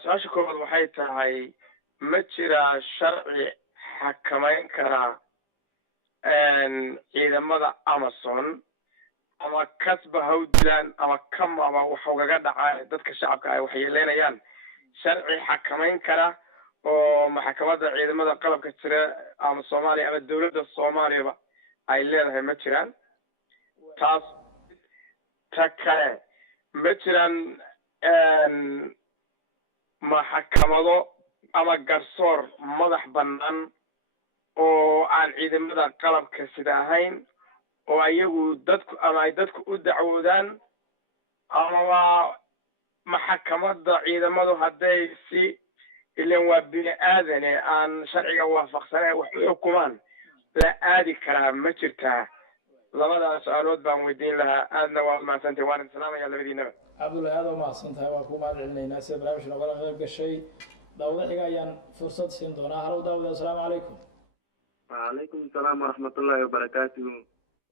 su-aasha koowaad waxay tahay ma jiraa sharci xakamayn karaa ciidamada Amazon ama kasba hawdlan ama kamaba wax ugaga dhacay dadka shacabka ay waxyeeleynayaan sharci xakamayn kara oo maxkamadda ciidamada qalabka jira ama Soomaaliya ama dawladda Soomaaliya ay leedahay ma jiraan taas takale ma jiraan maxkamado ama garsoor madax bannaan oo aan ciidamada qalabka sida ahayn oo ayagu dadku ama ay dadku u dacwoodaan ama maxkamadda ciidamadu hadday si ilan waa bini aadane aan sharciga waafaqsanayn wax u xukumaan la aadi karaa ma jirtaa labadaas su-aalood baan weydiin lahaa aadna waa mahadsantahay waan salaamaya labadiinaba cabdullahi aad waa mahadsan tahay waa ku mahad celinaynaa sida barnaamijka nogala qayb gashay daawada xiga ayaan fursad siin doonaa halow daawada assalaamu calaykum وعليكم السلام ورحمة الله وبركاته.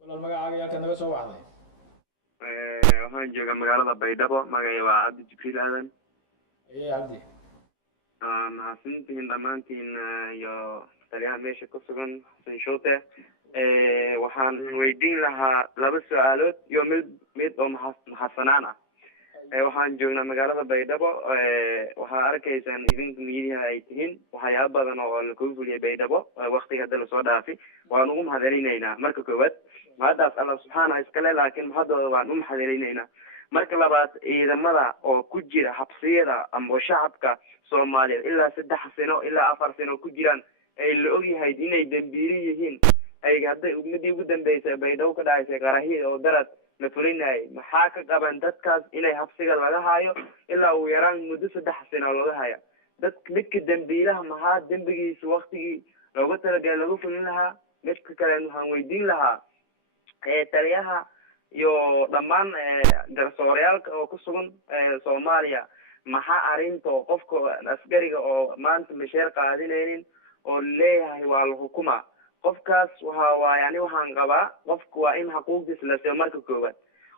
walaal magacaaga yaalka naga soo wacday waxaan joogaa magaalada Baydhabo magacayga waa Cabdi Jibriil Aadan. cabdi mahadsantihiin dhammaantiin iyo taliyaha meesha ku sugan Xasan Shoote. waxaan weydiin lahaa laba su-aalood iyo mid oo maxadsanaan ah. waxaan joognaa magaalada Baydhabo waxaa arkaysaan idinka miyidaha ay tihiin waxyaabo badan oo la kugu fuliyay Baydhabo waqtiga hadda lasoo dhaafay waan ugu mahadcelinaynaa marka koowaad mahadaas alla subxaana iskale laakiin mahadooda waan u mahadcelinaynaa marka labaad ciidamada oo ku jira xabsiyada ama shacabka Soomaaliyeed ilaa 3 sano ilaa 4 sano ku jiraan ay la ogyahay inay dambiili yihiin ay hadday ummadii ugu dambeysay Baydhabo ka dhacaysay qarahiid oo darad la fulinay maxaa ka qaban dadkaas inay habsiga laga hayo ilaa uu yaraan muddo 3 sano laga hayo midka dambiilaha maxaa dambigiisa waqtigii loogu talagalay lagu fulin lahaa midka kale waxaan weydiin lahaa taliyaha iyo dhammaan garsooreyaasha oo ku sugan Soomaaliya maxaa arinta qofka askariga oo maanta misheer qaadinaynin oo leeyahay waa la hukuma qofkaas waxaan qabaa qofku waa in xuquuqdiisa la siiyo marka koowaad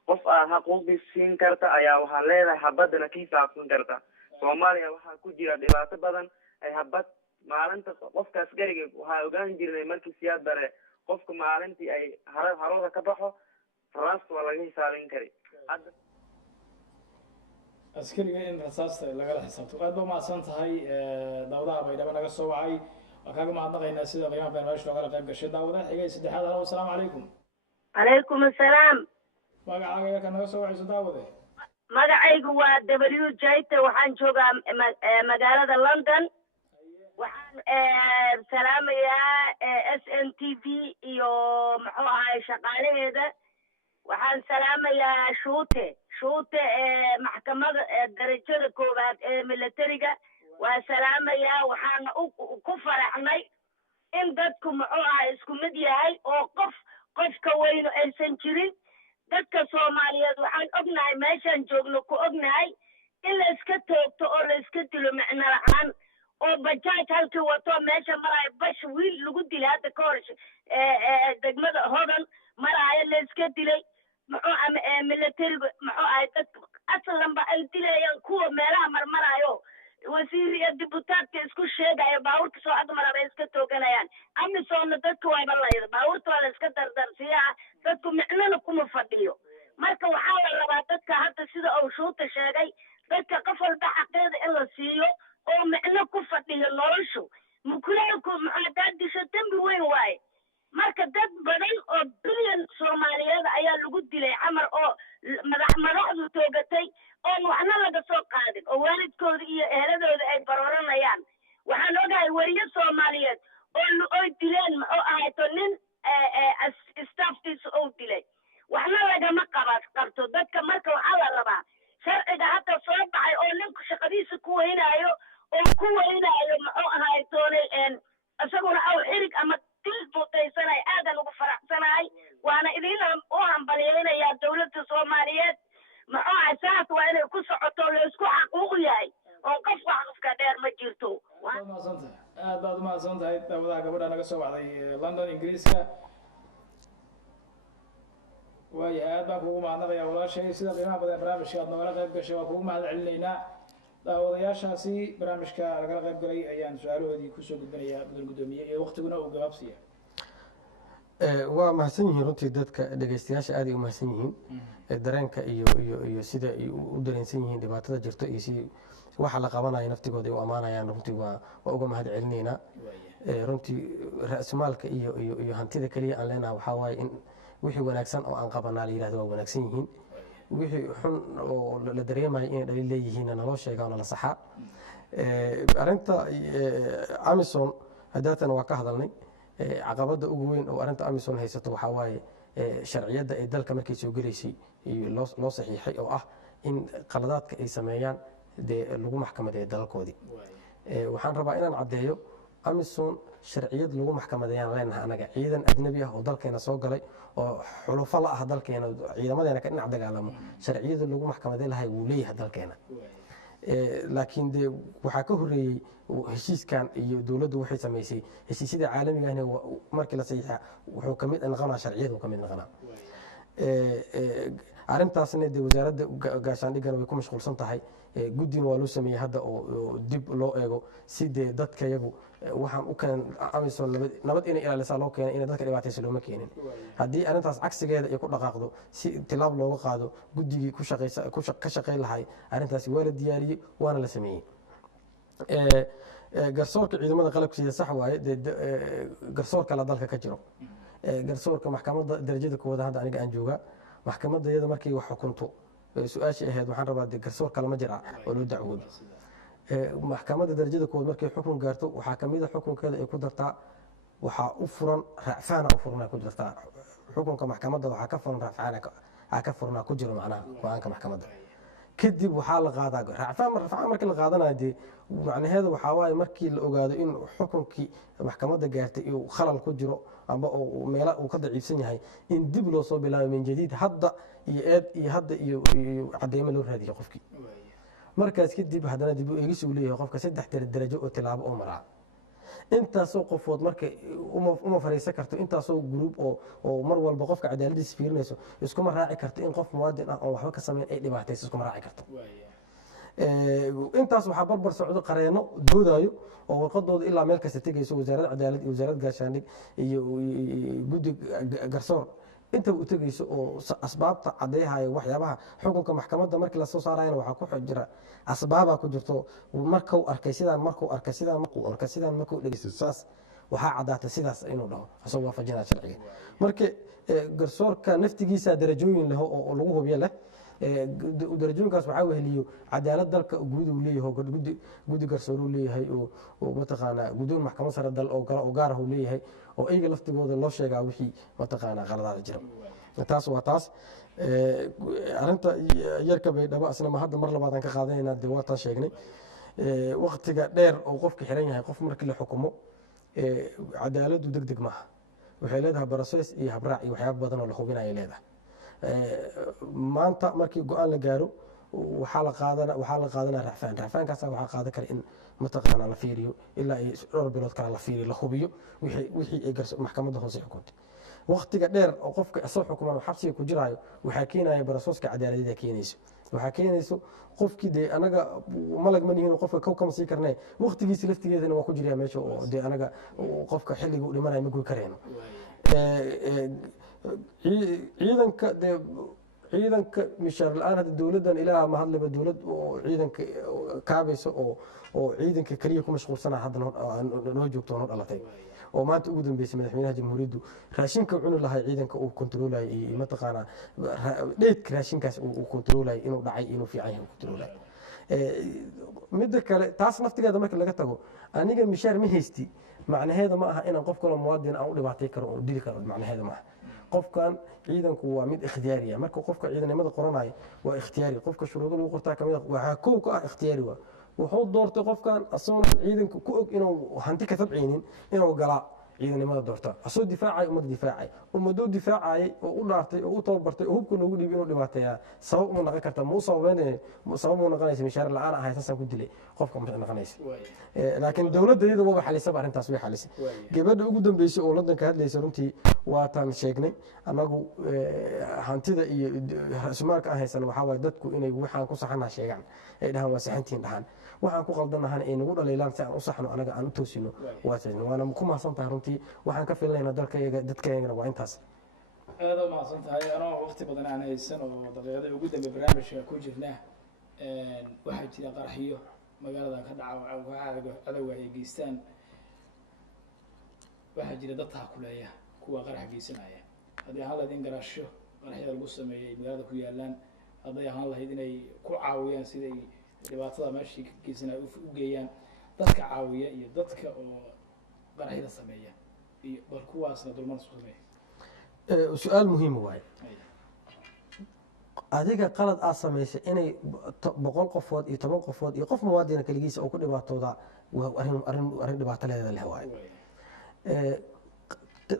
qof aan xuquuqdiisa siin karta ayaa waxaa leedahay habadana ka hisaabsan karta Soomaaliya waxaa ku jira dhibaato badan ay habad maalinta qofka askariga waxaa ogaan jirnay markii siyaad bare qofka maalintii ay harooda ka baxo rasaas waa laga hisaabin kari askariga in rasaasta lagala xisaabto aad baa mahadsan tahay daawadaha Baydhabo naga soo wacay وكاغا ما عندنا سيده قيام بين ماشي لو قيب غشي داوده خيغي سدحاد هلو السلام عليكم عليكم السلام magacaaga yaa kana soo wacayso daawade magacaygu waa W Jayte waxaan joogaa magaalada London waxaan salaamayaa SNTV iyo muxuu ahay shaqaalaheeda waxaan salaamayaa Shoote maxkamadda darajada koowaad ee militariga waa salaamayaa waxaan ku faraxnay in dadku muxuu ahay isku mid yahay oo qofka weyn aysan jirin dadka Soomaaliyeed waxaan ognahay meeshan joogno ku ognahay in la iska toogto oo la iska dilo macna la'aan oo bajaaj halkii wato meesha maray bash wiil lagu dilay hadda ka hor degmada Hodan maray la iska dilay muxuu ama military muxuu ahay dadka aslan ba ay dilayaan kuwa meelaha marmarayo wasiir iyo dibutaadka isku sheegay baawurka soo admaraba iska tooganayaan amisoona dadku way balayda baawurta waa la iska dardarsiyaa dadku micnana kuma fadhiyo marka waxaa la rabaa dadka hadda sida uu Shoote sheegay dadka qof walba xaqeeda in la siiyo oo micno ku fadhiyo noloshu mukuleelku maxaa disho dambi weyn waaye marka dad badan oo bilyan Soomaaliyeed ayaa lagu dilay camar oo madaxdu toogatay oo waxna laga soo qaadin oo waalidkooda iyo eheladooda ay barooranayaan waxaan ogahay wariye Soomaaliyeed oo dileen muxuu ahay to nin staffkiisa oo dilay waxna lagama qabto dadka marka waxaa la rabaa sharciga hadda soo baxay oo ninku shaqadiisa ku weynaayo muxuu ahay toonay isaguna aw xirig ama dil buutaysanay aadan ugu faraxsanahay waana idin u hambalyeynaya dawladda Soomaaliyeed muxuu ahay saas waa inay ku socoto la isku xaquuq yahay oo qof qofka dheer ma jirto aad baad u mahadsantahay daawadaha gabadha naga soo wacday London Ingiriiska waayahay aad baan kugu mahadnaqayaa walaashay sida qiimaha badan barnaamijka aad nagala qayb gashay waa kugu mahad celinaynaa daawadayaashaasi barnaamijka lagala qayb galay ayaan su-aalahoodii kusoo gudbinayaa mudan gudoomiye iyo waqtiguna uu gabaabsiya waa mahadsan yihiin runtii dadka dhegeystayaasha aad ay u mahadsan yihiin dareenka iyo sida ay u dareensan yihiin dhibaatada jirto iyo si waxa la qabanayo naftigooda ay u amaanayaan runtii waa uga mahad celinaynaa runtii ra'sumaalka iyo hantida kaliya aan leenahay waxaa waaye in wixii wanaagsan oo aan qabanaa la yidhahdo waa wanaagsan yihiin wixii xun oo la dareemayo inay dhaliil leeyihiinna naloo sheegaa oo nala saxaa arrinta amison haddaatan waa ka hadalnay caqabadda ugu weyn oo arrinta amison haysato waxaa waaye sharciyadda ay dalka markay soo gelaysay iyo loo saxiixay oo ah in qaladaadka ay sameeyaan dee lagu maxkamadeeyo dalalkoodii waxaan rabaa inaan caddeeyo amison sharciyad lagu maxkamadeeyaan leenahay anaga ciidan ajnabi ah oo dalkeena soo galay oo xulufo la ah dalkeena ciidamadeena ka dhinac dagaalamo sharciyada lagu maxkamadeyn lahay wuu leeyahay dalkeena laakiin dee waxaa ka horreeyey heshiiskan iyo dowladdu waxay samaysay heshiisyada caalamiga ahna markii la saxiixa wuxuu kamid noqonaa sharciyadu kamid noqonaa arrintaasna dee wasaaradda gaashaandhigana way ku mashquulsan tahay guddina waa loo sameeyey hadda oo dib loo eego si dee dadka yagu waxaan u keenan amison nabad inay ilaalisaa loo keenay inay dadka dhibaataysa looma keenin haddii arrintaas cagsigeeda ay ku dhaqaaqdo si tilaab looga qaado guddigii ka shaqayn lahay arrintaasi waa la diyaariyey waana la sameeyey garsoorka ciidamada qalabkiisa sax waaye dee garsoor kale dalka ka jiro garsoorka maxkamadda darajada koowaad hadda aniga aan joogaa maxkamadda iyada markay wax xukunto su-aashii ahayd waxaan rabaa dee garsoor kale ma jira oo loo dacwoodo maxkamadda darajada koowaad markay xukun gaarto waxaa kamid a xukunkeeda ay ku dartaa waxaa u furan raacfaana u furan ku jirtaa xukunka maxkamadda waxaa ka furan raacfaana ka furnaa ku jiro macnaha go-aanka maxkamadda kadib waxaa la qaadaa raacfaan markii la qaadanayo dee macnaheedu waxaa waaye markii la ogaado in xukunkii maxkamadda gaartay uu khalal ku jiro amba meela uu ka daciifsan yahay in dib loo soo bilaabo min jadiid hadda iyo eed iyo hadda iyo cadeymo loo raadiyo qofkii markaas kadib haddana dib u eegis uu leeyahay qofka 3 darajo oo tilaabo oo maraa intaasoo qofood marka uma fariisan karto intaasoo gruub oo mar walba qofka cadaaladiisa fiirinayso iskuma raaci karto in qof muwaadin ah oo waxba ka sameyn ay dhibaatayso iskuma raaci karto intaas waxaa barbar socdo qareeno doodayo oo warqadooda ilaa meel kasta tegayso wasaaradda cadaalad iyo wasaaradda gaashaandhig iyo guddi garsoor intaba u tegayso oo asbaabta caddeehayo waxyaabaha xukunka maxkamadda markii lasoo saarayana waxaa ku jira asbaabaa ku jirto markuu arkay sidaan markuu arkay sidaan markuu arkay sidaan markuu dhegeysto saas waxaa caddaatay sidaas inuu dhaho asagoo waafajinaya sharciga marka garsoorka naftigiisa darajooyin leh oo lagu hubiyo leh darajooyinkaas waxaa weheliyo cadaalad dalka guud uu leeyahay guddi garsoor uu leeyahay oo mataqaanaa guddoon maxkamad sare dal oo gaar ah uu leeyahay oo iyaga laftigooda loo sheegaa wixii mataqaanaa qaladaada jira taas waa taas arrinta yarka baydhabo asna hadda mar labaad aan ka qaadanaynaa dee waataan sheegnay waqtiga dheer oo qofka xiran yahay qof markii la xukumo cadaaladdu deg deg maaha waxay leedahay barasees iyo habraac iyo waxyaaba badan oo la hubinaya leedahay maanta markii go-aan la gaaro waxaa la qaadanaa racfaan racfaankaasa waxaa qaadan kara in mataqaanaa la fiiriyo ilaa ay dhowr bilood kale la fiiriyo la hubiyo wixii ay maxkamadda hoose xukuntay waqtiga dheer oo qofka isoo xukuman xabsiga ku jiraayo waxaa keenaya barasooska cadaaladada keenayso waxaa keenayso qofkii dee anaga malag ma nihin qofka kow kama sii karnay waqtigiisa laftigeedana waa ku jiraya meesha oo dee anaga qofka xilliga u dhimanayo ma goy karayno ciidanka mishaar la-aan hadda dowladdan ilaaha ma hadlaba dowlad oo ciidanka kaabayso oo ciidanka keliya ku mashquulsana hadda noo joogto noo dhalatay oo maanta ugu dambeysay madaxweynaha jamhuuriyaddu raashinka cuni lahay ciidanka uu kontroolayay iyo mataqaanaa dheedka raashinkaas uu kontroolayay inuu dhacay inuu fiican yahay uu kontroolayay midda kale taas naftigeeda marka laga tago aniga mishaar ma haysti macnaheeda ma aha inaan qof kaloo muwaadin aan u dhibaatay karo oo dili karo macnaheeda ma aha qofkan ciidanku waa mid ikhtiyaariya marka qofka ciidanimada qoranayo waa ikhtiyaari qofka shuruudo lagu qortaa kamid waxaa kow ka ah ikhtiyaari waa wuxuu doortay qofkan asagoon ciidanka ku og inuu hanti ka tabcaynin inuu galaa ciidanimada doorta asoo difaacay ummadda difaacay ummadoo difaacayay oo u dhaartay oo u tababartay oo hubka loogu dhiibay inuu dhibaateeyaa sabab uma noqon karta ma u sababeynaya sabab mu noqonaysa mishaar la-aan ahay saasaan ku dilay qofka ma noqonaysa laakiin dowladda iyada waba xalisaba arrintaas way xalisay gabadha ugu dambeysay oo laddanka hadlaysa runtii waataan sheegnay annagu hantida iyo rasumaarka aan haysana waxaa waaye dadku inay waxaan ku saxanaa sheegaan ay dhahaan waa saxantiin dhahaan waxaan ku qaldanahana ay nagu dhaliilaan si aan u saxno anaga aan u toosino waana ku mahadsan tahay runtii waxaan ka filanayna dadkayagana waa intaas aada u mahadsan tahay anoo waqti badan aan haysan oo daqiiqadii ugu dambe barnaamijka ku jirna waxaa jira qaraxyo magaaladan ka dhaca cadowga ay geystaan waxaa jira dad taakuleeya kuwa qarax geysanaya haddii ahaan lahayd in garaasho qaraxyada lagu sameeyay magaalada ku yaalaan hadday ahaan lahayd inay ku caawiyaan siday dhibaatada meeshii ka geysan ay u geeyaan dadka caawiya iyo dadka oo qaraxyada sameeya iyo bal kuwaasna dulman isku sameeya su-aal muhiim waaye adiga qalad aad samaysay inay 100 qofood iyo 10 qofood iyo qof muwaadina kaligiisa oo ku dhibaatooda waa arrin dhibaato leedahay leh waaye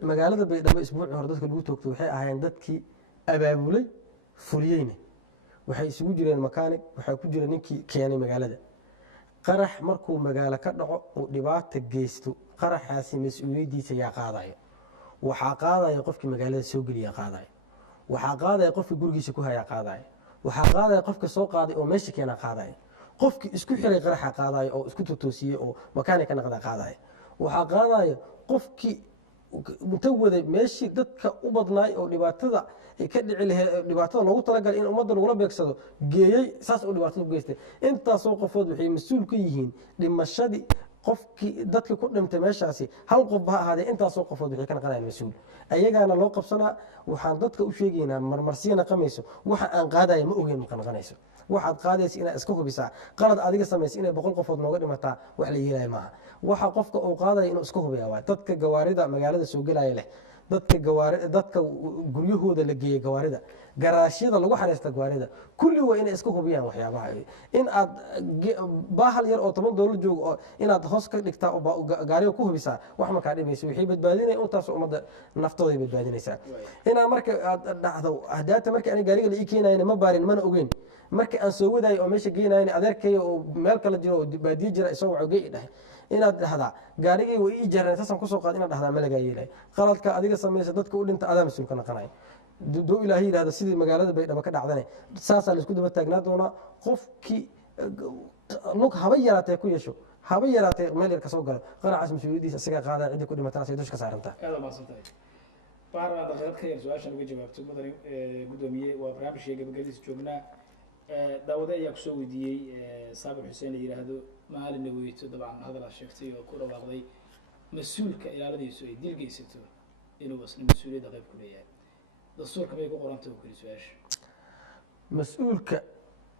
magaalada Baydhabo isbuuci hore dadka lagu toogtay waxay ahaayeen dadkii abaabulay fuliyeyna waxay isugu jireen makaanig waxaa ku jira ninkii keenay magaalada qarax markuu magaalo ka dhaco oo dhibaato geysto qaraxaasi mas'uuliyadiisa yaa qaadayo waxaa qaadaya qofkii magaalada soo geliya qaadaya waxaa qaadaya qofkii gurigiisa ku haya qaadaya waxaa qaadaya qofka soo qaaday oo meesha keena qaadaya qofkii isku xiray qaraxa qaadaya oo isku totoosiyay oo makaanig ka noqda qaadaya waxaa qaadaya qofkii inta waday meeshii dadka u badnaay oo dhibaatada ka dhici lahayd dhibaatada loogu talagalay in ummadda lagula beegsado geeyay saas oo dhibaatada u geystay intaasoo qofood waxay mas'uul ka yihiin dhimashadii qofkii dadka ku dhintay meeshaasi hal qof ha ahaadee intaasoo qofood waxay ka naqanayaan mas'uul ayagaana loo qabsanaa waxaan dadka u sheegaynaa marmarsiina qamayso waxa aan qaadaya ma ogeyn ma qanqanayso waxaad qaadaysa inaad iska hubisaa qalad adiga samaysa inay 100 qofood nooga dhimataa wax la yeelay maaha waxa qofka uu qaadaya inuu iska hubiyaa waa dadka gawaarida magaalada soo galaya leh dadka guryahooda la geeyay gawaarida garaashyada lagu xariista gawaarida kulli waa inay iska hubiyaan waxyaabaha in aad baahal yar oo $10 joogo oo inaad hoos ka dhigtaa oo gaariga ku hubisaa wax ma ka dhimayso wixii badbaadinay intaas umada naftooda badbaadinaysaa inaa marka aad dhacdo hadaata marka aan gaariga la ii keenayna ma baarin mana ogeyn marka aan soo wadaay oo meesha geenayna adeerkay oo meel kala jiro oo baadiye jira isoo wacogay dhahay inaad dhahdaa gaarigii way ii jareen sasan ku soo qaad inaad dhahdaa ma laga yeelay qaladka adiga sameeyay dadka u dhinta adaa mas'uul ka noqonay doo ilaahay yiraahdo sidii magaalada Baydhabo ka dhacdane saasa la isku daba taagnaa doona qofkii lug haba yaraatay ku yeesho haba yaraatay meel yar ka soo galo qaraacas mas'uuliyadiisa isaga qaada cid ku dhimatana say dushka saaranta aad ma santahay waxaan daqiiqad ka yar su'aashan uga jawaabto mudane gudoomiye waa barnaamijka gabagabadiisa joognaa daawada ayaa ku soo weydiiyey Saabir Xuseen la yiraahdo maalin weyto dabcan hadal sheegtay oo ku dhawaaqday mas'uulka ilaaladiisu ay dil geysato inuu wasna mas'uuliyadda qayb ku leeyahay dastuurka bay ku qorantay oo kali su'aasha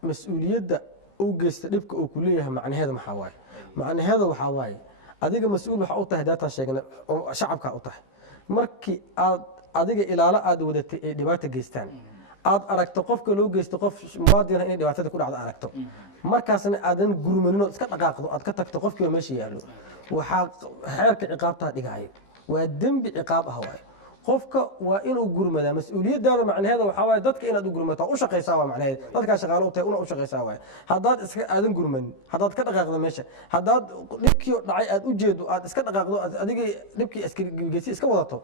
mas'uuliyadda uu geysta dhibka uu ku leeyahay macnaheedu maxaa waaye macnaheedu waxa waaye adiga mas'uul waxa uu tahay daataan sheegna oo shacabka u tahay markii aad adiga ilaalo aad wadatay ee dhibaato geystaan aad aragto qofka loo geysto qof muwaadin inay dhibaatada ku dhacdo aragto markaasna aadan gurmanino iska dhaqaaqdo aad ka tagto qofkii meesha yaalo waxa xeerka ciqaabta dhigay waa dambi ciqaab ah waay qofka waa inuu gurmada mas'uuliyadaada macnaheedu waxa waaye dadka inaad u gurmato u shaqeysaa waa macnaheedu dadka shaqaale u tahay una u shaqeysaa waay hadaad iska aadan gurman hadaad ka dhaqaaqdo meesha hadaad dhibkii dhacay aad u jeedo aad iska dhaqaaqdo adiga dhibkii askari iska wadato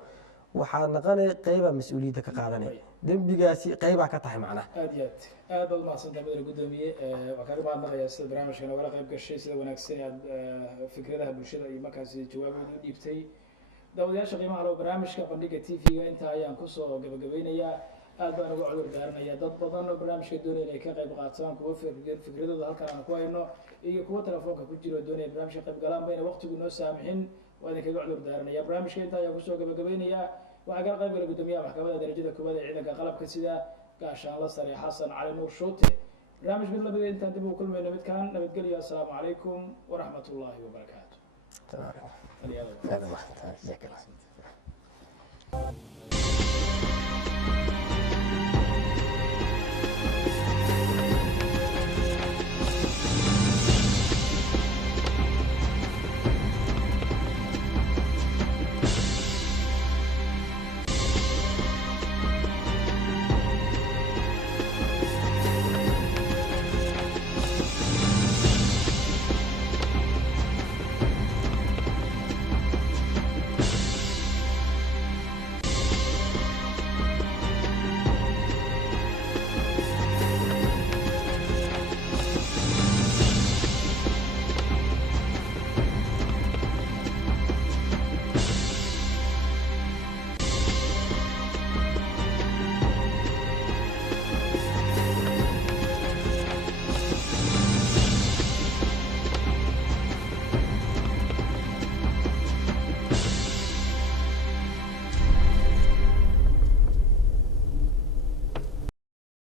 waxaa naqanay qayba mas'uuliyadda ka qaadanay dambigaasi qayba ka tahay macnaha aad baad mahadsantahay madaxweyne gudoomiye waa kaaga mahadnaqayaa sida barnaamijka nogala qayb gashay sida wanaagsan aad fikradaha bulshada iyo markaasi jawaabooda u dhiibtay daawadayaasha qiimaha leh barnaamijka bandhiga TV-ga inta ayaan kusoo gabagabeynayaa aad baan uga cudur daaranayaa dad badan oo barnaamijka doonaya inay ka qayb qaataan kuwa fikradooda halkan aan ku hayno iyo kuwa telefoonka ku jiro doonaya barnaamijka qayb galaan bayna waqtigu noo saamixin waa idinkaga cudur daaranayaa barnaamijka inta ayaan kusoo gabagabeynayaa waxaa kala qayb gala gudoomiyaha maxkamadda darajada koowaad ee ciidanka qalabka sida gaashaanla sare xasan cali nuur shuute barnaamij mid lamida intaan dib ugu kulmayno midkaan nabadgelyo assalaamu calaykum waraxmatullaahi wabarakaatu